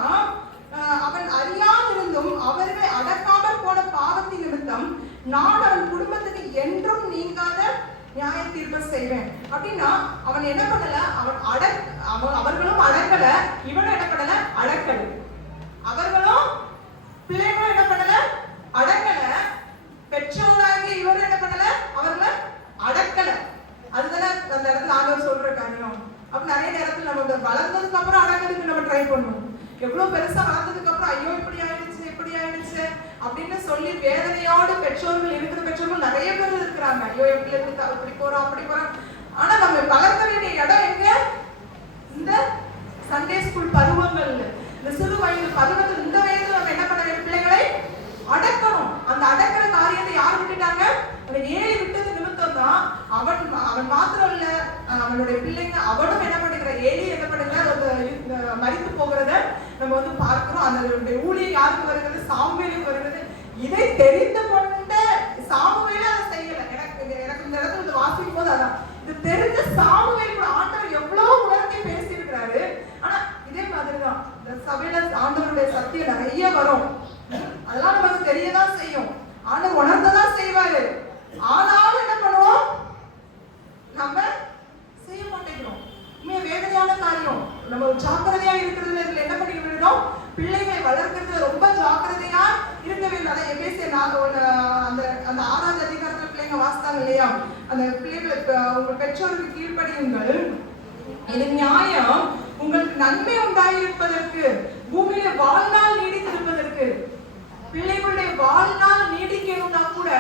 அவன் அறியாதிருந்தும் அவர்களை அடக்காமல் போன பாவத்தின் நிமித்தம் நான் அவன் குடும்பத்துக்கு என்றும் நீங்காத நியாய தீர்ப்பு செய்வேன் அப்படின்னா அவன் என்ன பண்ணல? அவர்களும் அடக்கல, இவனும் என்ன பண்ணல? அடக்கல. அவர்களும் பிள்ளைகளும் என்ன பண்ணல? அடக்கல. பெற்றோராகிய இவரும் என்ன பண்ணல? அவர்களை அடக்கல. அதுதானே அந்த இடத்துல ஆண்டவர் சொல்ற காரியம். அப்ப நிறைய நேரத்துல நம்ம வளர்ந்ததுக்கு அப்புறம் அடக்கிறதுக்கு நம்ம ட்ரை பண்ணுவோம். எவ்வளவு பெருசா வளர்ந்ததுக்கு அப்புறம் ஐயோ இப்படி ஆயிடுச்சு அப்படின்னு சொல்லி வேதனையோடு பெற்றோர்கள் இருக்கிற பெற்றோர்கள் நிறைய பேர் இருக்கிறாங்க. ஐயோ என் பிள்ளைங்க அப்படி போறோம் அப்படி போறோம். ஆனா நம்ம வளர்க்க வேண்டிய இடம் எங்க? இந்த சண்டே ஸ்கூல் பருவங்கள்ல, இந்த சிறு வயது பருவத்தில், இந்த வயதுல நம்ம என்ன பண்ண வேண்டும்? பிள்ளைகளை அடக்கணும். அந்த அடக்கிற காரியத்தை யார் விட்டுட்டாங்க? அந்த ஏழி விட்டது நிமித்தம் தான் அவன் மாத்திரம் இல்ல, அவனுடைய பிள்ளைங்க அவனும் என்ன பண்ணுகிற? ஏழி என்ன பண்ணுகிற? மரித்து போகிறத நம்ம பார்க்கிறோம். அந்த ஊழியம் யாருக்கு வருகிறது? சாமுவேலுக்கு வருகிறது. இதை தெரிந்து கொண்ட சாமுவேலே அதை செய்யல. எனக்கு இந்த இடத்துல வாசிக்கும் போது அதான் இது தெரிஞ்ச சாமுவேல் கூட ஆண்டவர் எவ்வளவு உணர்த்தி பேசி இருக்கிறாரு. ஆனா இதே மாதிரிதான் இந்த சபையில ஆண்டவருடைய சத்தியம் நிறைய வரும். அதெல்லாம் நமக்கு தெரியதான் செய்யும். ஆண்டவர் உணர்ந்ததான் செய்வாரு. ஆனாலும் என்ன பண்ணுவோம்? நம்ம செய்ய மாட்டேங்கிறோம். வேதனையான காரியம். நம்ம ஜாக்கிரதையா இருக்கிறதுல இதுல என்ன பண்ணி விடணும்? பிள்ளைகளை வளர்க்கறதுல ரொம்ப ஜாக்கிரதையா இருக்க வேண்டும். அதை எபேசியர் அந்த 6வது அதிகாரத்துல பிள்ளைங்க வாசித்தாங்க இல்லையா? அந்த பிள்ளைகளை உங்கள் பெற்றோருக்கு கீழ்ப்படியுங்கள், இது நியாயம், உங்களுக்கு நன்மை உண்டாயிருப்பதற்கு, பூமியில வாழ்நாள் நீடித்திருப்பதற்கு. பிள்ளைகளுடைய வாழ்நாள் நீடிக்கணும்னா கூட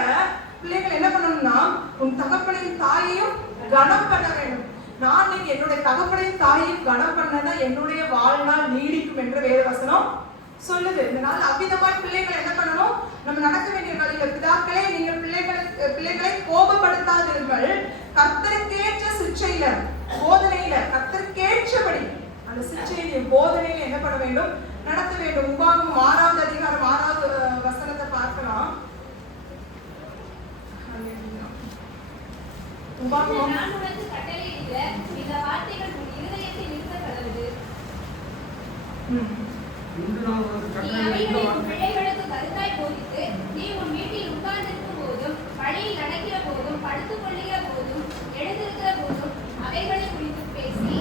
பிள்ளைகள் என்ன பண்ணணும்னா உன் தகப்பனின் தாயையும் கனம் பண்ண வேண்டும். நான் நீங்க என்னுடைய தகப்பனையும் தாயையும் கனம் பண்ணனா என்னுடைய வாழ்நாள் நீடிக்கும் என்று வேதவசனம் சொல்லுது. இந்த நாள் அவ்விதமாய் பிள்ளைகளை என்ன பண்ணணும்? நம்ம நடக்க வேண்டிய வழியில் பிதாக்களே நீங்கள் பிள்ளைகளை கோபப்படுத்தாதீர்கள், கர்த்தருக்கேற்ற சிற்சையில போதனையில கர்த்தருக்கேற்றபடி அந்த சிற்செய்தியும் போதனையும் என்ன பண்ண வேண்டும், நடத்த வேண்டும். உபாகமம் 6வது அதிகாரம் 6வது வசனத்தை பார்க்கலாம். உபாகமம் நான் உனக்கு கட்டளையிடுகிற இந்த வார்த்தைகள் உன் இருதயத்தில் இருக்க கடவுது. இன்று நான் உனக்கு நீ கட்டளை அவைகளை உன் பிள்ளைகளுக்கு கருத்தாய் போதித்து, நீ உன் வீட்டில் உட்கார்ந்திருக்கும் போதும், வழியில் நடக்கிற போதும், படுத்துக் கொள்ளுகிற போதும், எழுந்திருக்கிற போதும் அவைகளை குறித்து பேசி.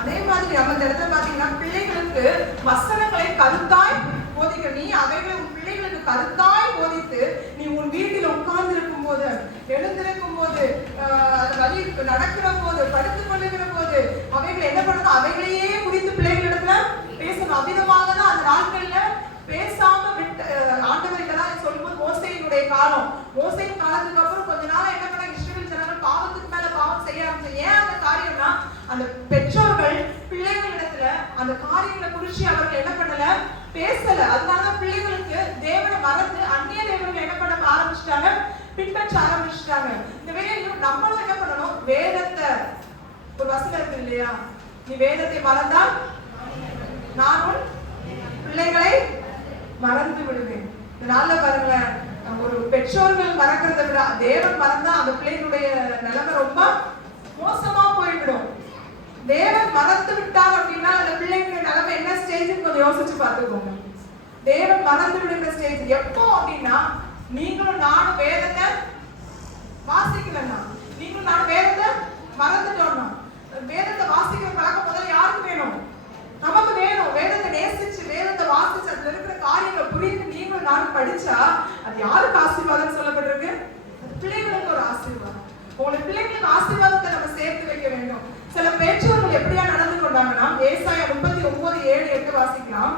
அதே மாதிரி நம்ம இந்த இடத்துல பாத்தீங்கன்னா பிள்ளைகளுக்கு வசனங்களை கருத்தாய் போதிக்க, நீ அவைகளை உன் பிள்ளைகளுக்கு கருத்தாய் போதித்து, நீ உன் வீட்டில் உட்கார்ந்து இருக்கும் போது, எழுந்திருக்கும் போது, வழி நடக்கிற போது, படுத்துக் கொள்ளுகிற போது அவைகளை என்ன பண்ணணும், அவைகளையே குறித்து பிள்ளைகளிடத்துல பேசணும். அவ்விதமாக தான் அந்த நாட்கள்ல பேசாம விட்டு ஆண்டவர் இதெல்லாம் சொல்லும்போது மோசேயினுடைய காலம், மோசேயின் காலத்துக்கு அப்புறம் கொஞ்ச நாள் என்ன பண்ண, இஸ்ரவேல் ஜனங்கள் பாவத்துக்கு மேல பாவம் செய்ய ஆரம்பிச்சு. ஏன் அந்த காரியம்னா, அந்த பெற்றோர்கள் பிள்ளைகளிடத்துல அந்த காரியங்களை குறிச்சு அவர்கள் என்ன பண்ணல, பேசல. அதனாலதான் பிள்ளைகளுக்கு தேவனை மறந்து அந்நிய தேவர்கள் என்ன பண்ண ஆரம்பிச்சிட்டாங்க, பின்பற்ற ஆரம்பிச்சிட்டாங்க. இந்த வேலையிலும் நம்மளும் என்ன பண்ணணும், வேதத்தை, ஒரு வசனம் இருக்கு இல்லையா, நீ வேதத்தை மறந்தால் நான் உன் பிள்ளைகளை மறந்து விடுவேன். இந்த நாள்ல பாருங்களேன், ஒரு பெற்றோர்கள் மறக்கிறத விட தேவன் மறந்தா அந்த பிள்ளைகளுடைய நிலைமை ரொம்ப மோசமா போய்விடும். தேவன் மறந்து விட்டார் அப்படின்னா அந்த பிள்ளைங்களுடைய நிலைமை என்ன ஸ்டேஜ் கொஞ்சம் யோசிச்சு பார்த்துக்கோங்க. தேவன் மறந்து விடுகிற ஸ்டேஜ் எப்போ அப்படின்னா, நீங்களும் நானும் வேதத்தை வாசிக்கலன்னா, நீங்களும் நானும் வேதத்தை மறந்துட்டோம்னா, வேதத்தை வாசிக்கிற பழக்கம் முதல்ல யாருக்கு வேணும், நமக்கு வேணும். வேதத்தை நேசிச்சு வேதத்தை வாசிச்சு அதுல இருக்கிற காரியங்களை புரிந்து நீங்களும் நானும் படிச்சா அது யாருக்கு ஆசீர்வாதம் சொல்லப்பட்டிருக்கு, அது பிள்ளைகளுக்கு ஒரு ஆசீர்வாதம். உங்களுக்கு பிள்ளைங்களுக்கு ஆசீர்வாதத்தை நம்ம சேர்த்து வைக்க வேண்டும். சில பெற்றோர்கள் எப்படியா நடந்து கொண்டாங்கன்னா, ஏசாயா 39:7-8 வாசிக்கலாம்.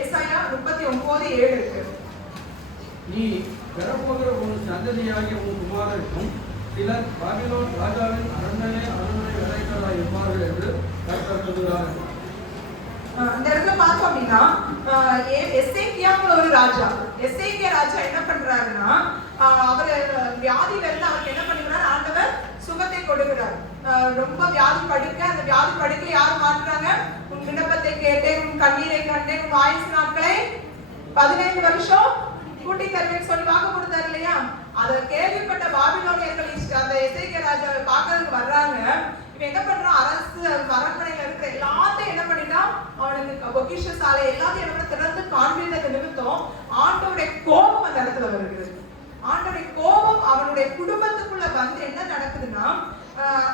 ஏசாயா 39:7. நீ பெறப்போகிற உன் சந்ததியாகிய உன் குமாரருக்கும் சிலர் பாபிலோன் ராஜாவின் அரண்மனை வேலைக்காரராய் இருப்பார்கள் என்று கர்த்தர் சொல்கிறார். இந்த இடத்துல பார்த்தோம் அப்படின்னா, எசேக்கியாங்கிற ஒரு ராஜா, எசேக்கியா ராஜா என்ன பண்றாருன்னா, அவர் வியாதியில இருந்து அவருக்கு என்ன பண்ணுகிறார், ஆண்டவர் சுகத்தை கொடுக்கிறார். ரொம்ப வியாதி படுக்க, அந்த வியாதி படுக்க யார் மாற்றுறாங்க, உன் விண்ணப்பத்தை கேட்டேன், உன் கண்ணீரை கண்டேன், உன் ஆயுசு நாட்களை 15 வருஷம் கூட்டி தருவேன்னு சொல்லி வாக்கு கொடுத்தாரு இல்லையா. அதை கேள்விப்பட்ட பாபிலோனியர்கள் அந்த எசேக்கியா ராஜாவை பார்க்கறதுக்கு வர்றாங்க. இவன் என்ன பண்றான், அரசு அரண்மனையில இருக்கிற எல்லாத்தையும் என்ன பண்ணிட்டா, அவனுக்கு பொக்கிஷ சாலை எல்லாத்தையும் என்ன திறந்து காண்பித்தது நிமித்தம் ஆண்டவருடைய கோபம் அந்த இடத்துல வருகிறது. ஆண்டவருடைய கோபம் அவனுடைய குடும்பத்துக்குள்ள வந்து என்ன நடக்குதுன்னா,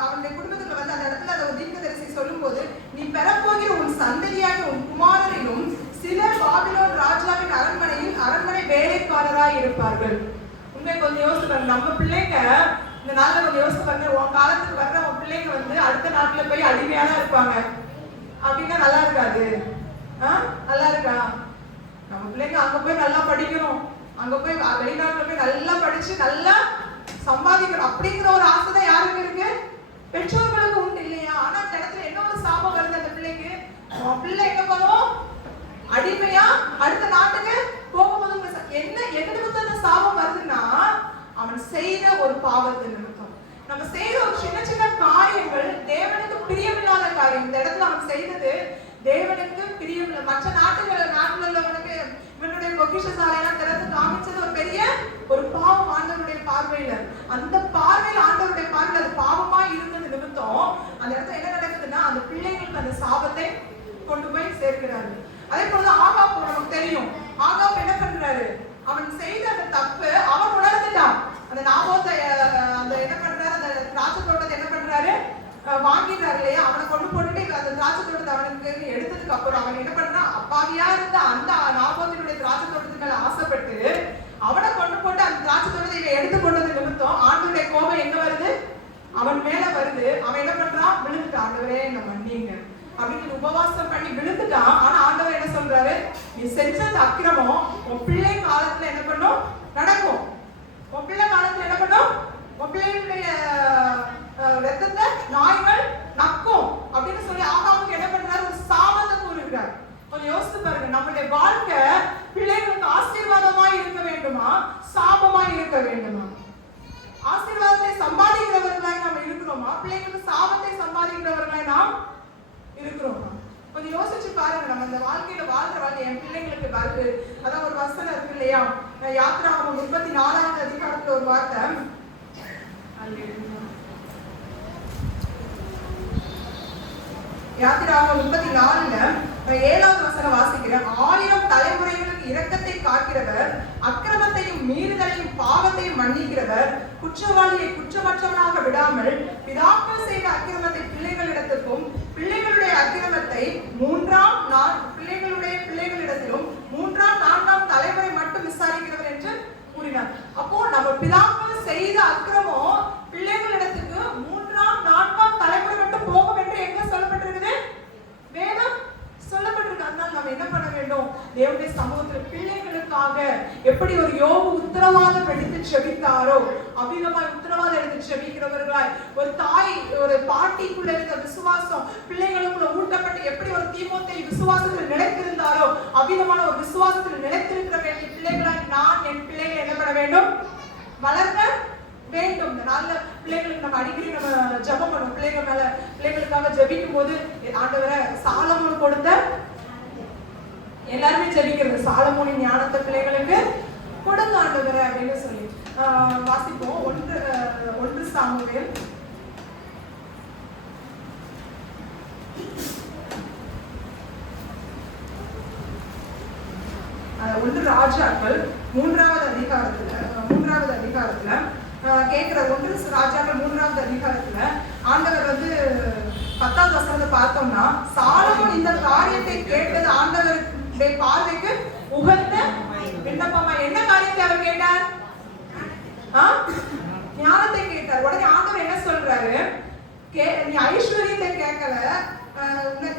அவனுடைய குடும்பத்துக்குள்ள வந்து அந்த இடத்துல அதை தீர்க்கதரிசி சொல்லும் போது, நீ பெறப்போகிற உன் சந்ததியாக உன் குமாரரிலும் சிலர் பாபிலோன் ராஜாவின் அரண்மனை வேலைக்காரராய் இருப்பார்கள். உண்மை கொஞ்சம் யோசிச்சு பாருங்க. நம்ம பிள்ளைங்க இந்த நாள்ல கொஞ்சம் யோசிச்சு பாருங்க, உன் காலத்துக்கு வர்ற உன் பிள்ளைங்க வந்து அடுத்த நாட்டுல போய் அடிமையாதான் இருப்பாங்க அப்படின்னா நல்லா இருக்காது. நல்லா இருக்கா? நம்ம பிள்ளைங்க அங்க போய் நல்லா படிக்கணும், அங்க போய் வெளிநாட்டுல போய் நல்லா படிச்சு நல்லா சம்பாதிக்கணும் அப்படிங்கிற ஒரு ஆசை தான் யாருக்கு இருக்கு, பெற்றோர்களுக்கு உண்டு இல்லையா. ஆனா இந்த இடத்துல என்ன ஒரு சாபம் வருது, அந்த பிள்ளைக்கு பிள்ளை என்ன பண்ணும், அடிமையா அடுத்த நாட்டுக்கு போகும்போது என்ன எதிர்த்து அந்த சாபம் வருதுன்னா, அவன் செய்த ஒரு பாவத்தின் நிமித்தம். நம்ம செய்த ஒரு சின்ன சின்ன காரியங்கள் தேவனுக்கு பிரியமில்லாத காரியம். இந்த இடத்துல அவன் செய்தது தேவனுக்கு பிரியமில்லை. மற்ற நாட்டுல உள்ளவனுக்கு இவனுடைய பொக்கிஷ சாலையெல்லாம் திறந்து காமிச்சது ஒரு பெரிய ஒரு பாவம் ஆண்டவருடைய பார்வையில. அந்த பார்வையில் ஆண்டவருடைய பார்வையில் அது பாவமா இருந்தது நிமித்தம் அந்த இடத்துல என்ன நடக்குதுன்னா, அந்த பிள்ளைங்களுக்கு அந்த சாபத்தை கொண்டு போய் சேர்க்கிறாரு. அதே போலதான் ஆகாப் நமக்கு தெரியும். ஆகாப் என்ன பண்றாரு, அவன் செய்த அந்த தப்பு அவன் உணர்ந்துட்டான். அந்த நாபோத்தை அந்த என்ன பண்றாரு, அந்த திராட்சை தோட்டத்தை என்ன பண்றாரு, வாங்கிட்டாரு இல்லையா. அவனை கொண்டு போட்டுட்டு அந்த திராட்சை தோட்டத்தை அவனுக்கு எடுத்ததுக்கு அப்புறம் அவன் என்ன பண்றான், அப்பாவியா இருந்த அந்த நாபோத்தினுடைய திராட்சை தோட்டத்துக்கு ஆசைப்பட்டு அவனை கொண்டு போட்டு அந்த திராட்சை தோட்டத்தை இவன் எடுத்து கொண்டது நிமித்தம் ஆண்டவருடைய கோபம் எங்க வருது, அவன் மேல வருது. அவன் என்ன பண்றான், விழுந்துட்டான். ஆண்டவரே என்ன மன்னிங்க அப்படின்னு உபவாசம் பண்ணி விழுந்துட்டான். ஆனா ஆண்டவர் என்ன சொல்றாரு, நீ செஞ்சது அக்கிரமம் உன் பிள்ளை காலத்துல என்ன பண்ணும் நடக்கும், உன் பிள்ளை காலத்துல என்ன பண்ணும், உன் பிள்ளைகளுடைய ரத்தத்தை நாய்கள் நக்கும் அப்படின்னு சொல்லி ஆகாவுக்கு என்ன பண்றாரு, ஒரு சாபத்தை கூறுகிறார். கொஞ்சம் யோசித்து பாருங்க, நம்மளுடைய வாழ்க்கை பிள்ளைகளுக்கு ஆசீர்வாதமா இருக்க வேண்டுமா, சாபமா இருக்க வேண்டுமா? ஆசீர்வாதத்தை சம்பாதிக்கிறவர்களாக நம்ம இருக்கிறோம். இருக்கிறோமா? பிள்ளைங்களுக்கு சாபத்தை சம்பாதிக்கிறவர்களாய் நாம் இருக்கிறோமா? கொஞ்சம் யோசிச்சு பாருங்க. நம்ம இந்த வாழ்க்கையில வாழ்ற வாழ்க்கை என் பிள்ளைங்களுக்கு வருது. அதான் ஒரு வசனம் இருக்கு இல்லையா, யாத்திராகமம் 34வது அதிகாரத்துல ஒரு வார்த்தை, யாத்திராகமம் 34ல 7வது வசனம் வாசிக்கிறேன். 1000 தலைமுறைகளுக்கு இரக்கத்தை காக்கிறவர், அக்கிரமத்தையும் மீறுதலையும் பாவத்தையும் மன்னிக்கிறவர், குற்றவாளியை குற்றமற்றவனாக விடாமல் பிதாக்கள் செய்த அக்கிரமத்தை பிள்ளைகளிடத்துக்கும் பிள்ளைகளுடைய அக்கிரமத்தை பிள்ளைகளுடைய பிள்ளைகளிடத்திலும் 3ஆம் 4ஆம் தலைமுறை மட்டும் விசாரிக்கிறவர் என்று கூறினார். அப்போ நம்ம பிதாக்கள் செய்த அக்கிரமம் பிள்ளைகளிடத்துக்கு 3ஆம் 4ஆம் தலைமுறை மட்டும் போகும் என்று எங்க சொல்லப்பட்டிருக்குது? வேதம் சொல்லப்பட்டிருக்கு. அதனால நம்ம என்ன பண்ண வேண்டும்? தேவனுடைய சமூகத்தில் பிள்ளைகளுக்காக எப்படி ஒரு யோபு உத்தரவாதம் எடுத்து செபித்தாரோ அபிதமாய் உத்தரவாதம் எடுத்து செபிக்கிறவர்களாய், ஒரு தாய் ஒரு பாட்டிக்குள்ள இருந்த விசுவாசம் பிள்ளைகளுக்குள்ள ஊட்டப்பட்டு எப்படி ஒரு தீமோத்தேயு விசுவாசத்தில் நிலைத்திருந்தாரோ அபிதமான ஒரு விசுவாசத்தில் நிலைத்திருக்கிற வேண்டிய பிள்ளைகளாய் நான் என் பிள்ளைகளை என்ன பண்ண வேண்டும்? வளர்க்க வேண்டும். இந்த நாள்ல பிள்ளைகளுக்கு நம்ம அடிக்கடி நம்ம ஜெபம் பண்ணுவோம். பிள்ளைகளுக்காக ஜெபிக்கும் போது ஆண்டவரே சாலமோன் கொடுத்த, எல்லாருமே ஜெபிக்கிறது சாலமோனின் ஞானத்தை பிள்ளைகளுக்கு கொடுங்க ஆண்டவரே அப்படின்னு சொல்லி வாசிப்போம். 1 சாமுவேல் 1 ராஜாக்கள் 3வது அதிகாரத்துல கேட்கிற 1 ராஜாக்கள் 3வது அதிகாரத்துல ஆண்டவர் வந்து 10வது வசனத்தை பார்த்தோம்னா, சாலமோன் இந்த காரியத்தை கேட்டது ஆண்டவருடைய பார்வைக்கு உகந்த விண்ணப்பமா. என்ன காரியத்தை அவர் கேட்டார்? ஞானத்தை கேட்டார். உடனே ஆண்டவர் என்ன சொல்றாரு? நீ ஐஸ்வர்யத்தை கேட்கல,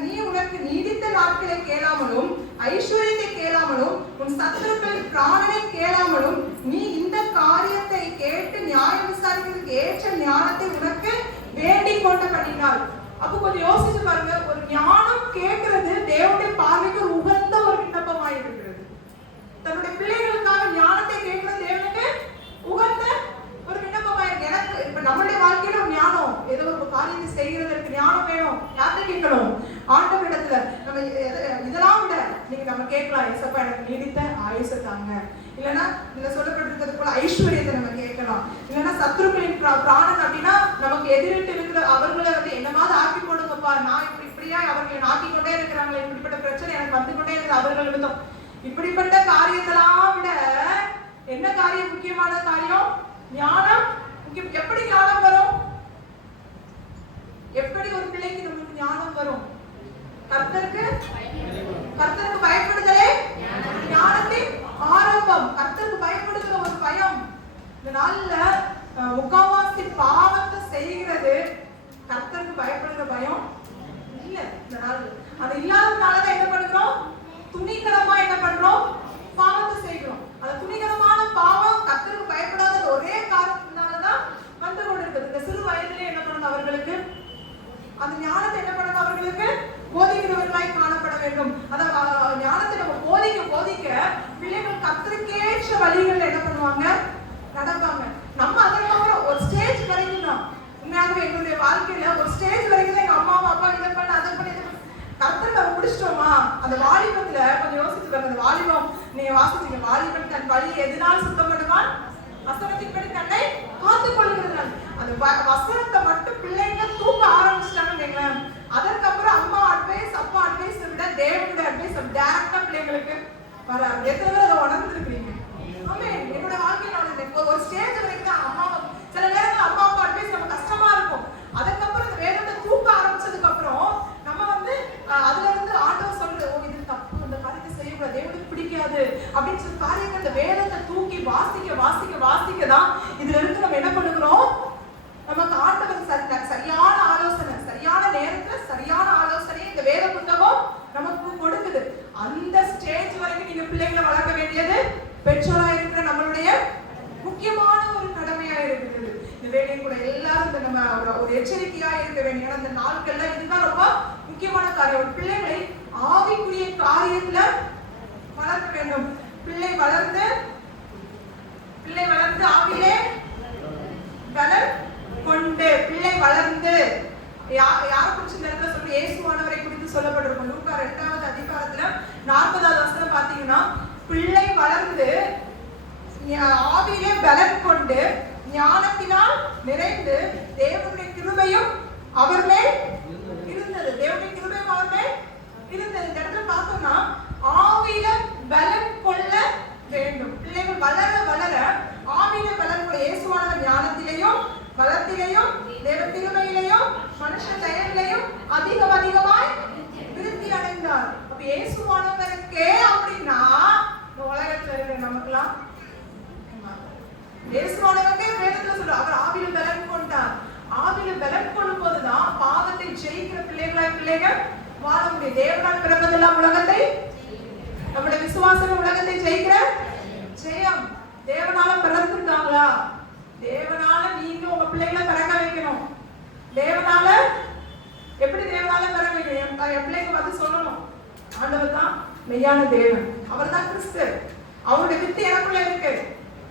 நீ உனக்கு நீடித்த நாட்களை கேளாமலும் ஐஸ்வர்யத்தை கேளாமலும் உன் சத்துருக்களின் பிராணனை கேளாமலும் நீ இந்த காரியத்தை கேட்டு நியாயம் விசாரிக்கிறதுக்கு ஏற்ற ஞானத்தை உனக்கு வேண்டிக் கொண்டு பண்ணினார். அப்ப கொஞ்சம் யோசிச்சு பாருங்க. ஒரு ஞானம் கேட்கிறது தேவனுடைய பார்வைக்கு ஒரு உகந்த ஒரு விண்ணப்பமாய் இருக்கிறது. தன்னுடைய பிள்ளைகளுக்காக ஞானத்தை கேட்கிறது தேவனுக்கு உகந்த ஒரு விண்ணப்பமாய் இருக்கு. எனக்கு இப்ப நம்மளுடைய வாழ்க்கையில ஒரு ஞானம், ஏதோ ஒரு காரியத்தை செய்கிறதற்கு ஞானம் வேணும். யார்கிட்ட கேட்கணும்? ஆண்டவரிடத்துல. நம்ம இதெல்லாம் விட நீங்க நம்ம கேட்கலாம், ஏசப்பா எனக்கு நீடித்த ஆயுசை தாங்க, இல்லைன்னா இதுல சொல்லப்பட்டிருக்கிறது போல ஐஸ்வர்யத்தை நம்ம கேட்கலாம், இல்லைன்னா சத்துருக்களின் பிராணன் அப்படின்னா நமக்கு எதிரிட்டு இருக்கிற அவர்களை வந்து என்னமாவது ஆக்கி போடுங்கப்பா, நான் இப்படியா அவர்களை நாக்கி கொண்டே இருக்கிறாங்களே, இப்படிப்பட்ட பிரச்சனை எனக்கு வந்து கொண்டே இருக்குது அவர்கள் விதம். இப்படிப்பட்ட காரியத்தெல்லாம் விட என்ன காரியம் முக்கியமான காரியம்? ஞானம் முக்கியம். எப்படி ஞானம் வரும்? எப்படி ஒரு பிள்ளைக்கு நமக்கு ஞானம் வரும்? கர்த்தருக்கு பயப்படுதலே ஞானத்தின் ஆரம்பம். கர்த்தருக்கு பயப்படுகிற ஒரு பயம். இந்த நாள்ல முக்காவாசி பாவத்தை செய்கிறது கர்த்தருக்கு பயப்படுகிற பயம் இல்ல. இந்த நாள் அது இல்லாததுனாலதான் என்ன பண்றோம்? துணிகரமா என்ன பண்றோம்? பாவத்தை செய்கிறோம். அந்த துணிகரமான பாவம் கர்த்தருக்கு பயப்படாத ஒரே காரணத்தினாலதான் வந்து கொண்டிருக்கிறது. இந்த சிறு வயதிலே என்ன பண்ணணும்? அவர்களுக்கு அந்த ஞானத்தை என்ன பண்ணணும்? அவர்களுக்கு போதிக்கிறவர்களாய் காணப்பட வேண்டும். அதாவது ஞானத்தை நம்ம போதிக்க பிள்ளைகள் கர்த்தருக்கேற்ற வழிகள் என்ன பண்ணுவாங்க? நடப்பாங்க. நம்ம அதற்கப்புறம் ஒரு ஸ்டேஜ் வரைக்கும் தான். உண்மையாகவே எங்களுடைய வாழ்க்கையில ஒரு ஸ்டேஜ் வரைக்கும் தான் எங்க அம்மாவும் அப்பா இதை பண்ண அதை பண்ணி கர்த்தர் நம்ம முடிச்சிட்டோமா? அந்த வாலிபத்துல கொஞ்சம் யோசிச்சு பாருங்க. அந்த வாலிபம் நீங்க வாசிச்சீங்க, வாலிபன் தன் வழி எதனால் சுத்தம் பண்ணுவான்? வசனத்தின்படி தன்னை காத்துக் கொள்ளுகிறான். அந்த வசனத்தை மட்டும் பிள்ளைங்க தூக்க ஆரம்பிச்சிட்டாங்க. அதற்கப்புறம் அம்மா அட்வைஸ் அப்பா அட்வைஸ் விட தேவனுடைய அட்வைஸ் டைரக்டா பிள்ளைங்களுக்கு வர. எத்தனை பேர் அதை உணர்ந்துருக்கீங்க? ஆமே, என்னோட வாழ்க்கையில ஒரு ஸ்டேஜ் வரைக்கும் தான் அம்மா, சில நேரங்கள் அம்மா அப்பா அட்வைஸ் நம்ம கஷ்டமா இருக்கும். அதுக்கப்புறம் இந்த வேதத்தை தூக்க ஆரம்பிச்சதுக்கு அப்புறம் நம்ம வந்து அதுல இருந்து ஆண்டவர் சொல்றது, ஓ இது தப்பு, இந்த காரியத்தை செய்யக்கூடாது, தேவனுக்கு பிடிக்காது அப்படின்னு சொல்லி காரியங்கள் இந்த வேதத்தை தூக்கி வாசிக்க தான் இதுல இருந்து நம்ம என்ன பண்ணுகிறோம்? நமக்கு ஆண்டவர் சரியான ஆலோசனை, சரியான நேரத்துல சரியான ஆலோசனை இந்த வேத புத்தகம் நமக்கு கொடுக்குது. அந்த ஸ்டேஜ் வரைக்கும் நீங்க பிள்ளைகளை வளர்க்க வேண்டியது பெற்றோரா இருக்கிற நம்மளுடைய முக்கியமான ஒரு கடமையா இருக்குது. இந்த வேலையை கூட எல்லாரும் நம்ம ஒரு எச்சரிக்கையா இருக்க வேண்டிய அந்த நாட்கள்ல இதுதான் ரொம்ப முக்கியமான காரியம். ஒரு பிள்ளைகளை ஆவிக்குரிய காரியத்துல வளர்க்க வேண்டும். பிள்ளை வளர்ந்து ஆவிலே பலன் கொண்டு பிள்ளை வளர்ந்து யாரை குறிச்சு இந்த இடத்துல சொல்லி இயேசுவானவரை குறித்து சொல்லப்பட்டிருக்கும். லூக்கா 2வது அதிகாரத்துல 40வது வசனம் பாத்தீங்கன்னா, பிள்ளை வளர்ந்து ஆவியிலே பலன் கொண்டு ஞானத்தினால் நிறைந்து தேவனுடைய கிருபையும் அவர் மேல் இருந்தது. தேவனுடைய கிருபையும் அவர் மேல் இருந்தது. இந்த இடத்துல பார்த்தோம்னா ஆவியில பலன் கொள்ள வேண்டும். பிள்ளைகள் வளர வளர ஆவியில பலன் கொள்ள இயேசுவானவர் ஞானத்திலேயும் பலத்திலேயும் தேவ கிருபையிலேயும் மனுஷ தயவிலேயும் அதிகமாய் விருத்தி அடைந்தார். அப்ப இயேசுவானவருக்கே அப்படின்னா உலகத்துல இருக்கிற நமக்கெல்லாம் இயேசுவானவருக்கே வேதத்துல சொல்ற அவர் ஆவியில பலன் கொண்டார். ஆவியில பலன் கொள்ளும் போதுதான் பாவத்தை ஜெயிக்கிற பிள்ளைகள் வாழ முடியும். தேவனால் பிறப்பதெல்லாம் உலகத்தை, நம்முடைய விசுவாசம் உலகத்தை ஜெயிக்கிற ஜெயம். தேவனால பிறந்திருக்காங்களா? தேவனால நீங்க உங்க பிள்ளைகளை பிறக்க வைக்கணும். தேவனால எப்படி தேவனால பிறக்க வைக்கணும்? என் பிள்ளைங்க வந்து சொல்லணும், ஆண்டவர் தான் மெய்யான தேவன், அவர் தான் கிறிஸ்து, அவருடைய வித்து எனக்குள்ள இருக்கு,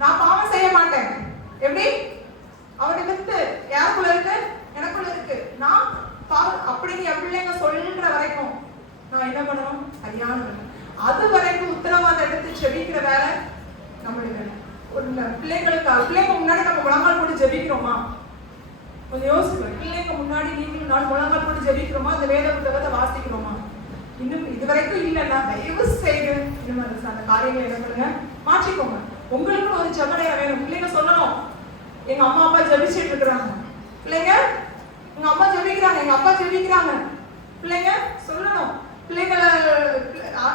நான் பாவம் செய்ய மாட்டேன். எப்படி? அவருடைய வித்து யாருக்குள்ள இருக்கு? எனக்குள்ள இருக்கு, நான் பாவம் அப்படின்னு என் பிள்ளைங்க சொல்ற வரைக்கும் நான் என்ன பண்ணணும்? சரியான அது வரைக்கும் உத்தரவாதம் எடுத்து ஜெபிக்கிற வேலை நம்மளுடைய வேலை. ஒரு பிள்ளைங்க முன்னாடி நம்ம முழங்கால் போட்டு ஜெபிக்கிறோமா? கொஞ்சம் யோசிப்பேன். பிள்ளைங்க முன்னாடி நீங்களும் நான் முழங்கால் போட்டு ஜெபிக்கிறோமா? அந்த வேத புத்தகத்தை வாசிக்கிறோமா? இன்னும் இதுவரைக்கும் இல்லைன்னா தயவு செய்து இன்னும் அந்த காரியங்களை என்ன பண்ணுங்க, மாற்றிக்கோங்க. உங்களுக்கு ஒரு ஜெபனையா வேணும். பிள்ளைங்க சொல்லணும், எங்க அம்மா அப்பா ஜெபிச்சுட்டு இருக்கிறாங்க. பிள்ளைங்க எங்க அம்மா ஜெபிக்கிறாங்க, எங்க அப்பா ஜெபிக்கிறாங்க. பிள்ளைங்க சொல்லணும். பிள்ளைங்களை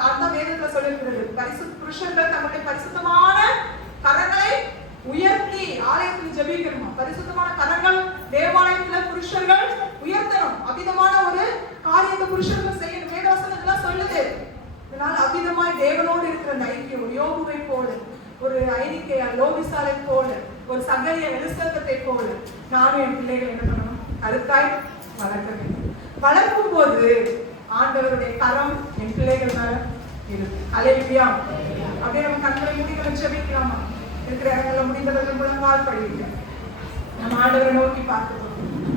அந்த வேதத்துல சொல்லிருக்கிறது, பரிசுத்த புருஷர்கள் தங்களுடைய பரிசுத்தமான கரங்களை உயர்த்தி ஆலயத்தில் ஜெபிக்கணுமா? பரிசுத்தமான கரங்கள் தேவாலயத்துல புருஷர்கள் உயர்த்தணும். அபிதமான ஒரு காரியத்தை புருஷர்கள் செய்யணும். வேதவசனத்துல சொல்லுது. இதனால அபிதமாய் தேவனோடு இருக்கிற ஐக்கியம், யோபுவை போல, ஒரு ஐனிக்கையா லோபிசாலை போல, ஒரு சகரிய எலிசபெத்தை போல நானும் என் பிள்ளைகள் என்ன பண்ணணும்? கருத்தாய் வளர்க்க வேண்டும். வளர்க்கும் போது ஆண்டவருடைய கரம் என் பிள்ளைகள் மேல இருக்கு. அல்லேலூயா. அப்படியே நம்ம கண்களை மூடிகளை ஜெபிக்கலாமா? இருக்கிற இடங்கள்ல முடிந்தவர்கள் முழங்கால் படிங்க. நம்ம ஆண்டவரை நோக்கி பார்க்கிறோம்.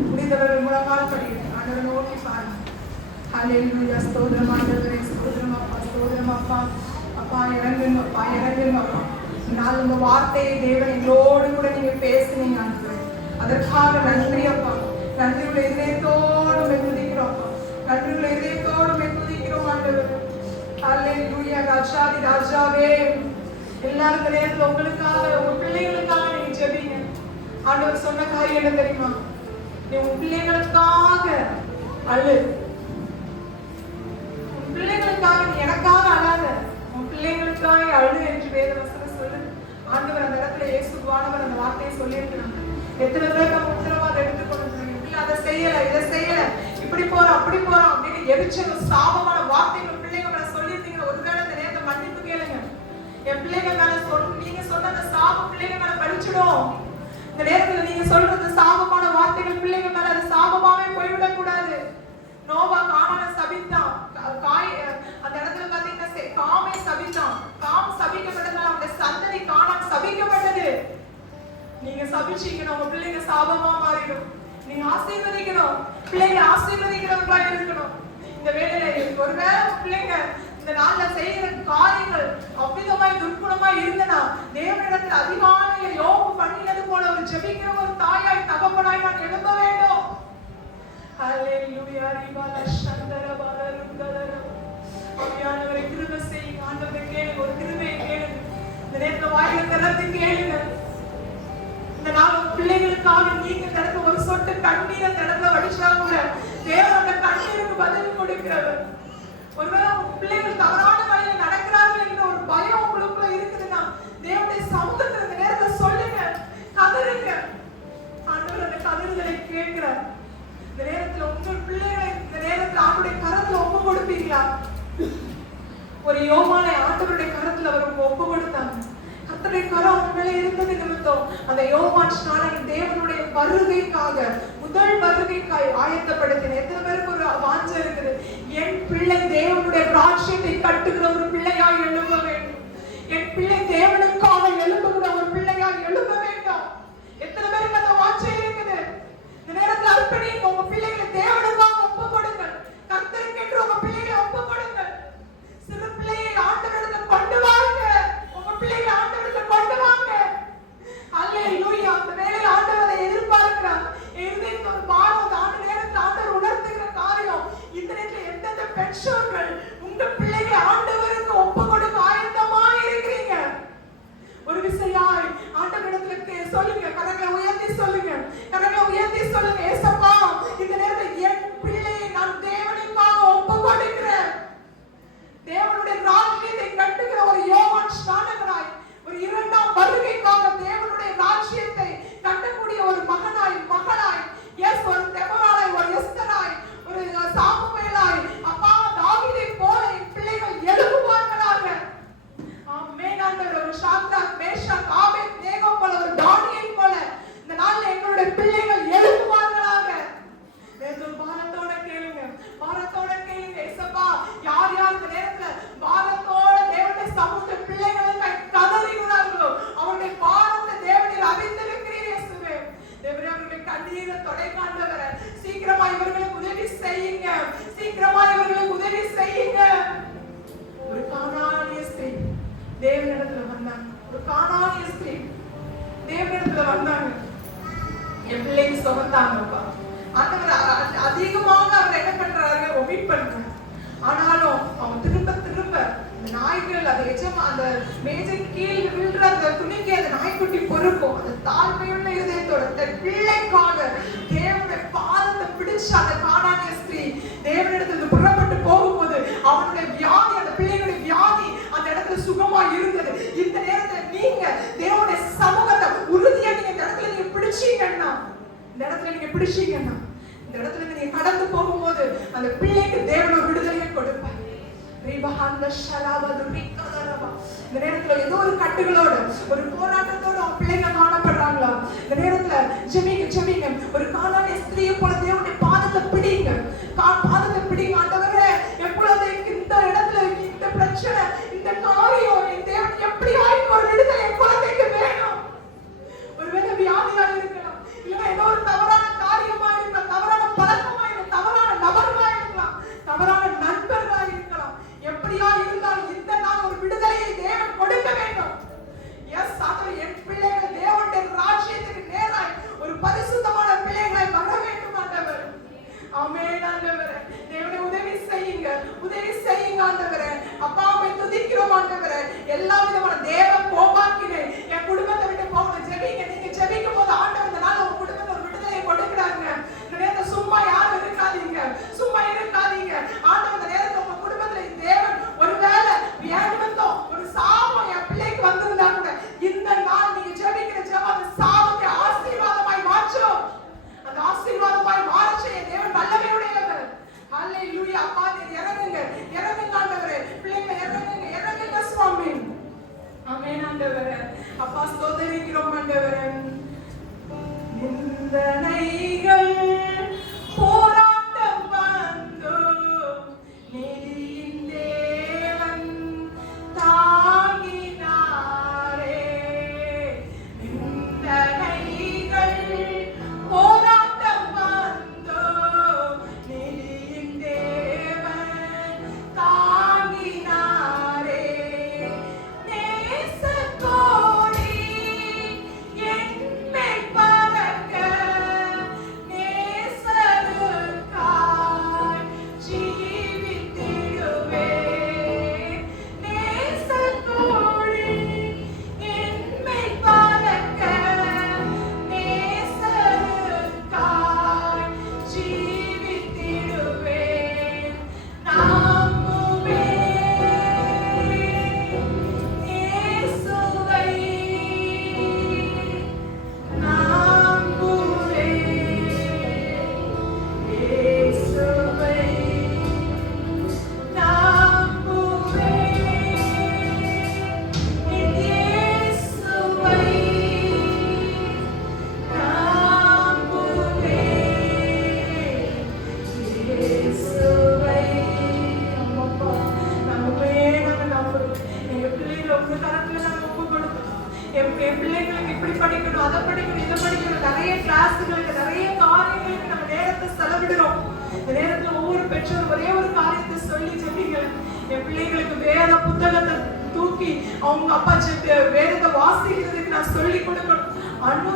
முடிந்தவர்கள் முழங்கால் படிங்க. ஆண்டவரை நோக்கி பாருங்க. அல்லேலூயா. ஸ்தோத்திரம் ஆண்டவரே, ஸ்தோத்திரம் அப்பா, ஸ்தோத்திரம் அப்பா. அப்பா இறங்கும் அப்பா, இறங்கும் அப்பா. நான் உங்க வார்த்தையை தேவன் எங்களோடு கூட நீங்க பேசுனீங்க ஆண்டவரே, அதற்காக நன்றி அப்பா. நன்றியுள்ள இதயத்தோடு மெகுதிக்கிறோம் அப்பா. நன்றியுள்ள இதயத்தோடு மெகுதிக்கிறோம் ஆண்டவரே. அல்லேலூயா. ராஜாதி ராஜாவே, எல்லாரும் நேரத்தில் உங்களுக்காக உங்க பிள்ளைகளுக்காக நீங்க ஜெபிங்க. ஆண்டவர் சொன்ன காரியம் என்ன தெரியுமா? நீ உன் பிள்ளைகளுக்காக அழு. உன் பிள்ளைகளுக்காக, நீ எனக்காக அழாத, உன் பிள்ளைகளுக்காக அழு என்று வேதவசனம் சொல்லு. ஆண்டவர் அந்த இடத்துல இயேசுவானவர் அந்த வார்த்தையை சொல்லியிருக்கிறாங்க. எத்தனை பேர் நம்ம உத்தரவாதம் எடுத்துக்கொண்டு அதை செய்யல, இதை செய்யல, இப்படி போறோம் அப்படி போறோம் அப்படின்னு எரிச்சல் சாபமான வார்த்தைகள் பிள்ளைங்களை சொல்லியிருந்தீங்க. ஒருவேளை இந்த நேரத்தை மன்னிப்பு கேளுங்க. என் பிள்ளைங்க மேல நீங்க சொன்ன அந்த சாபம் பிள்ளைங்க மேல படிச்சிடும். இந்த நேரத்துல நீங்க சொல்றது சாபமான வார்த்தைகள் பிள்ளைங்க மேல அது சாபமாவே போய்விடக் கூடாது. நோவா கானானை சபித்தான். அந்த இடத்துல பாத்தீங்கன்னா காமை சபித்தான். காம் சபிக்கப்பட்டதால் அவனுடைய சந்ததி கானான் சபிக்கப்பட்டது. நீங்க சபிச்சீங்கன்னா உங்க பிள்ளைங்க சாபமா மாறிடும். நீங்க ஆசீர்வதிக்கணும். பிள்ளைங்க ஆசீர்வதிக்கிறவர்களா இருக்கணும். இந்த வேலையில ஒருவேளை பிள்ளைங்க இந்த நாள்ல செய்யற காரியங்கள் அவ்விதமாய் துர்க்குணமாய் இருந்தனா தேவனிடத்தில் அதிகாலையில யோபு பண்ணினது போல ஒரு ஜெபிக்கிற ஒரு தாயாய் தகப்பனாய் நான் எழும்ப வேண்டும். ஹல்லேலூயா. ரிபால சந்தர பாலருந்தர ஆவியானவரே கிருபை செய்யுங்க. ஆண்டவரே கேளுங்க, ஒரு கிருபையை கேளுங்க. இந்த நேரத்துல வாயில திறந்து கேளுங்க. இந்த நாள் பிள்ளைகளுக்காக நீங்க திறந்து ஒரு சொட்டு கண்ணீரை திறந்து வடிச்சா கூட தேவன் அந்த கண்ணீருக்கு பதில் கொடுக்கிறவர். ஒருவேளை உங்க பிள்ளைகள் தவறான வழியில நடக்கிறார்கள் என்ற ஒரு பயம் உங்களுக்குள்ள இருக்குதுன்னா தேவனுடைய சமூகத்துல இந்த நேரத்தை சொல்லுங்க, கதறுங்க. ஆண்டவர் அந்த கதறுதலை கேட்கிறார். இந்த நேரத்துல உங்கள் பிள்ளைகளை இந்த நேரத்துல ஆண்டுடைய கரத்துல ஒப்பு கொடுப்பீங்களா? ஒரு யோவானை ஆண்டவருடைய கரத்துல அவர் ஒப்பு கொடுத்தாங்க. கர்த்தருடைய கரம் உண்மையிலே இருந்தது நிமித்தம் அந்த யோவான் ஸ்நானகன் தேவனுடைய வருகைக்காக, முதல் வருகைக்காய் ஆயத்தப்படுத்தின. எத்தனை பேருக்கு ஒரு வாஞ்சை இருக்குது? என் பிள்ளை தேவனுடைய ராஜ்யத்தை கட்டுகிற ஒரு பிள்ளையாய் எழும்ப வேண்டும். என் பிள்ளை தேவனுக்காக எழும்புகிற ஒரு பிள்ளையாய் எழும்ப வேண்டும். எத்தனை பேருக்கு அந்த வாஞ்சை இருக்குது? தேவனுக்காக ஒப்பு கொடுங்கள். கர்த்தருக்கென்று உங்க பிள்ளைகளை ஒப்பு கொடுங்கள். சிறு பிள்ளையை ஆண்டவரிடத்தில் கொண்டு வாங்க. உங்க பிள்ளைகளை ஆண்டவரிடத்தில் கொண்டு வாங்க. அல்லேலூயா. அந்த வேளையில் ஆண்டவரை எதிர்பார்க்கிறார். இருதயத்தில் ஒரு பாரம், அந்த ஆண்டு நேரத்தில் ஆண்டவர் உணர்த்துகிற காரியம். இந்த நேரத்தில் எந்தெந்த பெற்றோர்கள் உங்க பிள்ளைகளை ஆண்டவருக்கு ஒப்பு கொடுக்க ஆயத்தமாக இருக்கிறீங்க? ஒரு விசையாய் ஆண்டவரிடத்துல சொல்லுங்க. கரங்களை உயர்த்தி சொல்லுங்க. கரங்களை உயர்த்தி சொல்லுங்க. ஏசப்பா, இந்த நேரத்தில் என் பிள்ளையை நான் தேவனுக்காக ஒப்பு கொடுக்கிறேன். தேவனுடைய ராஜ்யத்தை கட்டுகிற ஒரு யோவான் ஸ்நானகனாய், ஒரு இரண்டாம் வருகைக்காக தேவனுடைய ராஜ்யத்தை கட்டக்கூடிய ஒரு மகனாய், மகளாய், எஸ், ஒரு தெபோராய், ஒரு எஸ்தராய், ஒரு சாமுவேலாய், அப்பா தாவீதை போல என் பிள்ளைகள் எழும்புவார்களாக. ஆமென் ஆண்டவரே. ஒரு சாத்ராக், மேஷாக், ஆபேத்நேகோ போல, ஒரு தானியேல் போல இந்த நாள்ல எங்களுடைய பிள்ளைகள் எழும்புவார்களாக. பாரத்தோட கேளுங்க, பாரத்தோட கேளுங்க. ஏசப்பா, யார் யார் இந்த நேரத்துல பாரத்தோட தேவனுடைய சமூக பிள்ளைகளுக்காய் கதறுகிறார்களோ அவருடைய பாரத்தை தேவனில் அறிந்திருக்கிறீர் இயேசுவே. தேவரே, அவருடைய கண்ணீரை துடைக்காண்டவரே, சீக்கிரமா இவர்களுக்கு உதவி செய்யுங்க. சீக்கிரமா இவர்களுக்கு உதவி செய்யுங்க. ஒரு கானானிய ஸ்திரீ தேவனிடத்துல வந்தாங்க. ஒரு கானானிய ஸ்திரீ தேவனிடத்துல வந்தாங்க. என் பிள்ளைக்கு சுமந்தாங்கப்பா. ஆண்டவர் அதிகமாக அவர் என்ன பண்றாரு, ஒமிட் பண்றாரு. ஆனாலும் அவன் திரும்ப திரும்ப அந்த நாய்கள், அந்த அந்த மேஜை கீழ் விழுற அந்த துணிக்கு அந்த நாய்க்குட்டி பொறுக்கும். அந்த தாழ்மையுள்ள இதயத்தோட தன் பிள்ளைக்காக தேவனுடைய பாதத்தை பிடிச்சு அந்த கானானிய ஸ்திரீ தேவனிடத்துல புறப்பட்டு போகும்போது அவனுடைய வியாதி, அந்த பிள்ளைகளுடைய வியாதி அந்த இடத்துல சுகமா இருந்தது. இந்த நேரத்துல நீங்க தேவனுடைய சமூகத்தை உறுதியா நீங்க இந்த இடத்துல நீங்க பிடிச்சீங்கன்னா, இந்த இடத்துல நீங்க பிடிச்சீங்கன்னா, இந்த இடத்துல நீங்க கடந்து போகும்போது அந்த பிள்ளைக்கு தேவன் ஒரு விடுதலையை கொடுப்பார். இந்த நேரத்துல ஏதோ ஒரு கட்டுகளோட, ஒரு போராட்டத்தோட பிள்ளைங்க காணப்படுறாங்களா? இந்த நேரத்துல ஜெபிங்க, ஜெபிங்க. ஒரு கானானிய ஸ்திரீயை போல தேவனுடைய பாதத்தை பிடிங்க, பாதத்தை பிடிங்க. ஆண்டவரே, எப்பொழுது இந்த இடத்துல இந்த பிரச்சனை, இந்த காரியம் என் தேவன் எப்படி ஆயிட்டு ஒரு விடுதலை என் குழந்தைக்கு வேணும். ஒருவேளை வியாதியா இருக்கலாம், இல்லைன்னா ஏதோ ஒரு தவறான காரியமா இருக்கலாம், தவறான பழக்கமா இருக்கலாம், தவறான நபர்களா இருக்கலாம், தவறான நண்பர்களா இருக்கலாம். எப்படியா இருந்தாலும் இந்த நாள் ஒரு விடுதலையை தேவன் கொடுக்க வேண்டும். எஸ் ஆண்டவரே, என் பிள்ளைகள் தேவனுடைய ராஜ்யத்துக்கு நேராய் ஒரு பரிசுத்தமான பிள்ளைகளை வர வேண்டும் ஆண்டவர். ஆமென் ஆண்டவரே. தேவனே, உதவி செய்யுங்க, உதவி செய்யுங்க ஆண்டவரே. அப்பாவை துதிக்கிறோம் ஆண்டவரே. எல்லா விதமான தேவ கோபாக்கினே என் குடும்பத்தை விட்டு போகணும். ஜெபிங்க. நீங்க ஜெபிக்கும் போது ஆண்டவர் இந்த நாள் உங்க குடும்பத்தை ஒரு விடுதலையை கொடுக்கிறாங்க. இந்த நேரத்துல சும்மா யாரும் இருக்காதீங்க, சும்மா இருக்காதீங்க. ஆண்டவர் இந்த நேரத்துல உங்க குடும்பத்துல தேவன் ஒருவேளை வியாதிமத்தம், ஒரு சாபம் என் பிள்ளைக்கு வந்திருந்தா கூட இந்த நாள் நீங்க ஜெபிக்கிற ஜெபம் அந்த சாபத்தை ஆசீர்வாதமாய் மாற்றும். அந்த ஆசீர்வாதமாய் மாறச் செய்ய தேவன் வல்லமையுடையவர். ஹல்லேலூயா. அப்பா, இறங்குங்க, இறங்குங்க ஆண்டவரே. பிள்ளைங்க இறங்குங்க, இறங்குங்க சுவாமி. ஆமென் ஆண்டவரே. அப்பா, ஸ்தோத்திரிக்கிறோம் ஆண்டவரே. நிந்தனைகள் போராட்டம் வந்து நீதியின் தேவன் தாங்கினாரே. நிந்தனைகள் போராட்டம் வந்து நீதியின் தேவன் தாங்கினாரே. நேசத்தோடி என் பிள்ளைங்களுக்கு வேத புத்தகத்தை தூக்கி அவங்க அப்பா வேதத்தை வாசிக்கிறதுக்கு நான் சொல்லி கொடுக்கணும்.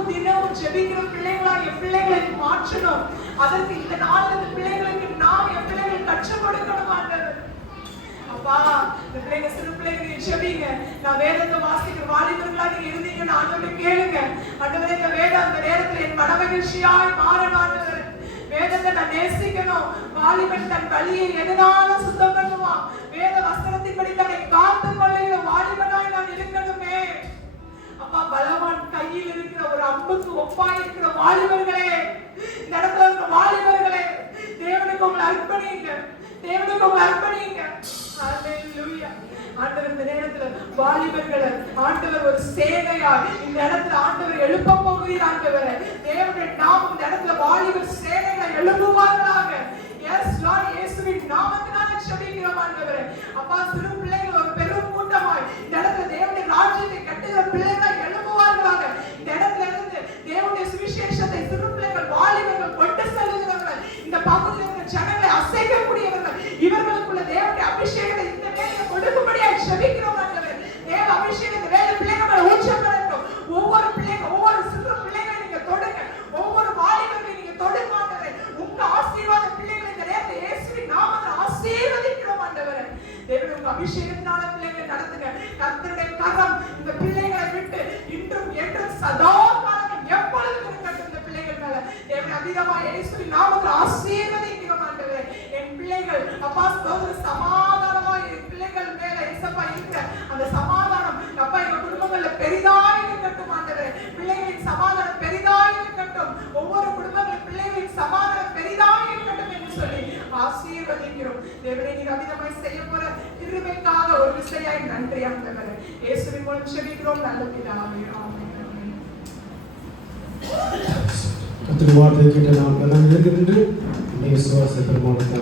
தினமும் ஜெபிக்கிற பிள்ளைங்களா என் பிள்ளைகளை மாற்றணும். அதற்கு இந்த நாள் இந்த பிள்ளைங்களுக்கு நான் என் பிள்ளைகளுக்கு கற்றுக் கொடுக்கணும் ஆண்டவர். அப்பா இந்த பிள்ளைங்க சிறு பிள்ளைங்க ஜெபிங்க. நான் வேதத்தை வாசிக்கிற வாலிபர்களா நீங்க இருந்தீங்கன்னு ஆண்டவரை கேளுங்க. ஆண்டவரே இந்த வேதம் அந்த நேரத்தில் என் மனமகிழ்ச்சியாய் மாறணும் ஆண்டவர். வேதத்தை நான் நேசிக்கணும். வாலிபன் தன் வழியை எதனாலும் சுத்தம் பண்ணுவான். வேத வஸ்திரத்தின்படி தன்னை காத்து கொள்ளுகிற வாலிபனாய் நான் இருக்கணுமே. அப்பா பலவான் கையில் இருக்கிற ஒரு அம்புக்கு ஒப்பாய் இருக்கிற வாலிபர்களே, இந்த இடத்துல இருக்கிற வாலிபர்களே, தேவனுக்கு உங்களை அர்ப்பணிங்க. தேவனுக்கு உங்களை அர்ப்பணிங்க. ஹல்லேலூயா. ஆண்டவர் இந்த நேரத்துல வாலிபர்களை ஆண்டவர் ஒரு சேனையாய் இந்த இடத்துல ஆண்டவர் எழுப்ப போகிறீர். ஆண்டவர் தேவனுடைய நாமம் இந்த இடத்துல வாலிபர் சேனைகளை எழுப்புவார்களாக. எஸ் லார்ட், இயேசுவின் நாமத்தினால ஜெபிக்கிறோம் ஆண்டவரே. அப்பா சிறு பிள்ளைகள் ஒரு பெரும் கூட்டமாய் இந்த இடத்துல தேவனுடைய ராஜ்யத்தை கட்டுகிற பிள்ளைகள் எழுப்புவார்களாக. இந்த இடத்துல இருந்து தேவனுடைய சுவிசேஷத்தை சிறு பிள்ளைகள் வாலிபர்கள் கொண்டு செல்லுகிறவர்கள், இந்த பகுதியில் இருக்கிற ஜனங்களை அசைக்கக்கூடியவர்கள், இவர்களுக்குள்ள தேவனுடைய அபிஷேகத்தை இந்த வேலையை கொடுக்கும்படியாக ஜெபிக்கிறோம் ஆண்டவரே. தேவ அபிஷேகத்தை வேலை பிள்ளைகளை ஊற்றப்படட்டும். ஒவ்வொரு பிள்ளைங்க, ஒவ்வொரு சிறு பிள்ளைகளை நீங்க தொடுங்க. ஒவ்வொரு வாலிபர்களை நீங்க தொடுங்க ஆண்டவரே. உங்க ஆசீர்வாத பிள்ளைகளை இந்த நேரத்தில் இயேசுவின் நாமத்தில் ஆசீர்வதிக்கிறோம் ஆண்டவரே. தேவனுடைய உங்க அபிஷேகத்தினால பிள்ளைகளை நடத்துங்க. கர்த்தருடைய கரம் இந்த பிள்ளைகளை விட்டு இன்றும் என்றும் சதா காலமும் எப்பொழுதும் இருக்கட்டும் இந்த பிள்ளைகள் மேல. தேவன் அதிகமாக இயேசுவின் நாமத்தில் ஆசீர்வதிக்கிறோம் ஆண்டவரே. என் பிள்ளைகள் அப்பா ஸ்தோத்திர சமாதானமாய் என் பிள்ளைகள் மேல இயேசப்பா இருக்கிற அந்த சமாதானம் அப்பா எங்க குடும்பங்கள்ல பெரிதாய் இருக்கட்டும் ஆண்டவரே. பிள்ளைகளின் சமாதானம் பெரிதாய் இருக்கட்டும். ஒவ்வொரு குடும்பங்களின் பிள்ளைகளின் சமாதானம் பெரிதாய் இருக்கட்டும் என்று சொல்லி ஆசீர்வதிக்கிறோம். தேவனே நீர் அதிகமாய் செய்ய போற கிருபைக்காக ஒரு விசையாய் நன்றி ஆண்டவரே. இயேசுவின் மூலம் ஜெபிக்கிறோம் நல்ல பிதாவே. ஆமென். கர்த்தருடைய வார்த்தையை கேட்ட நாம் எல்லாம் எழுந்து நின்று விசுவாச பெருமானத்தை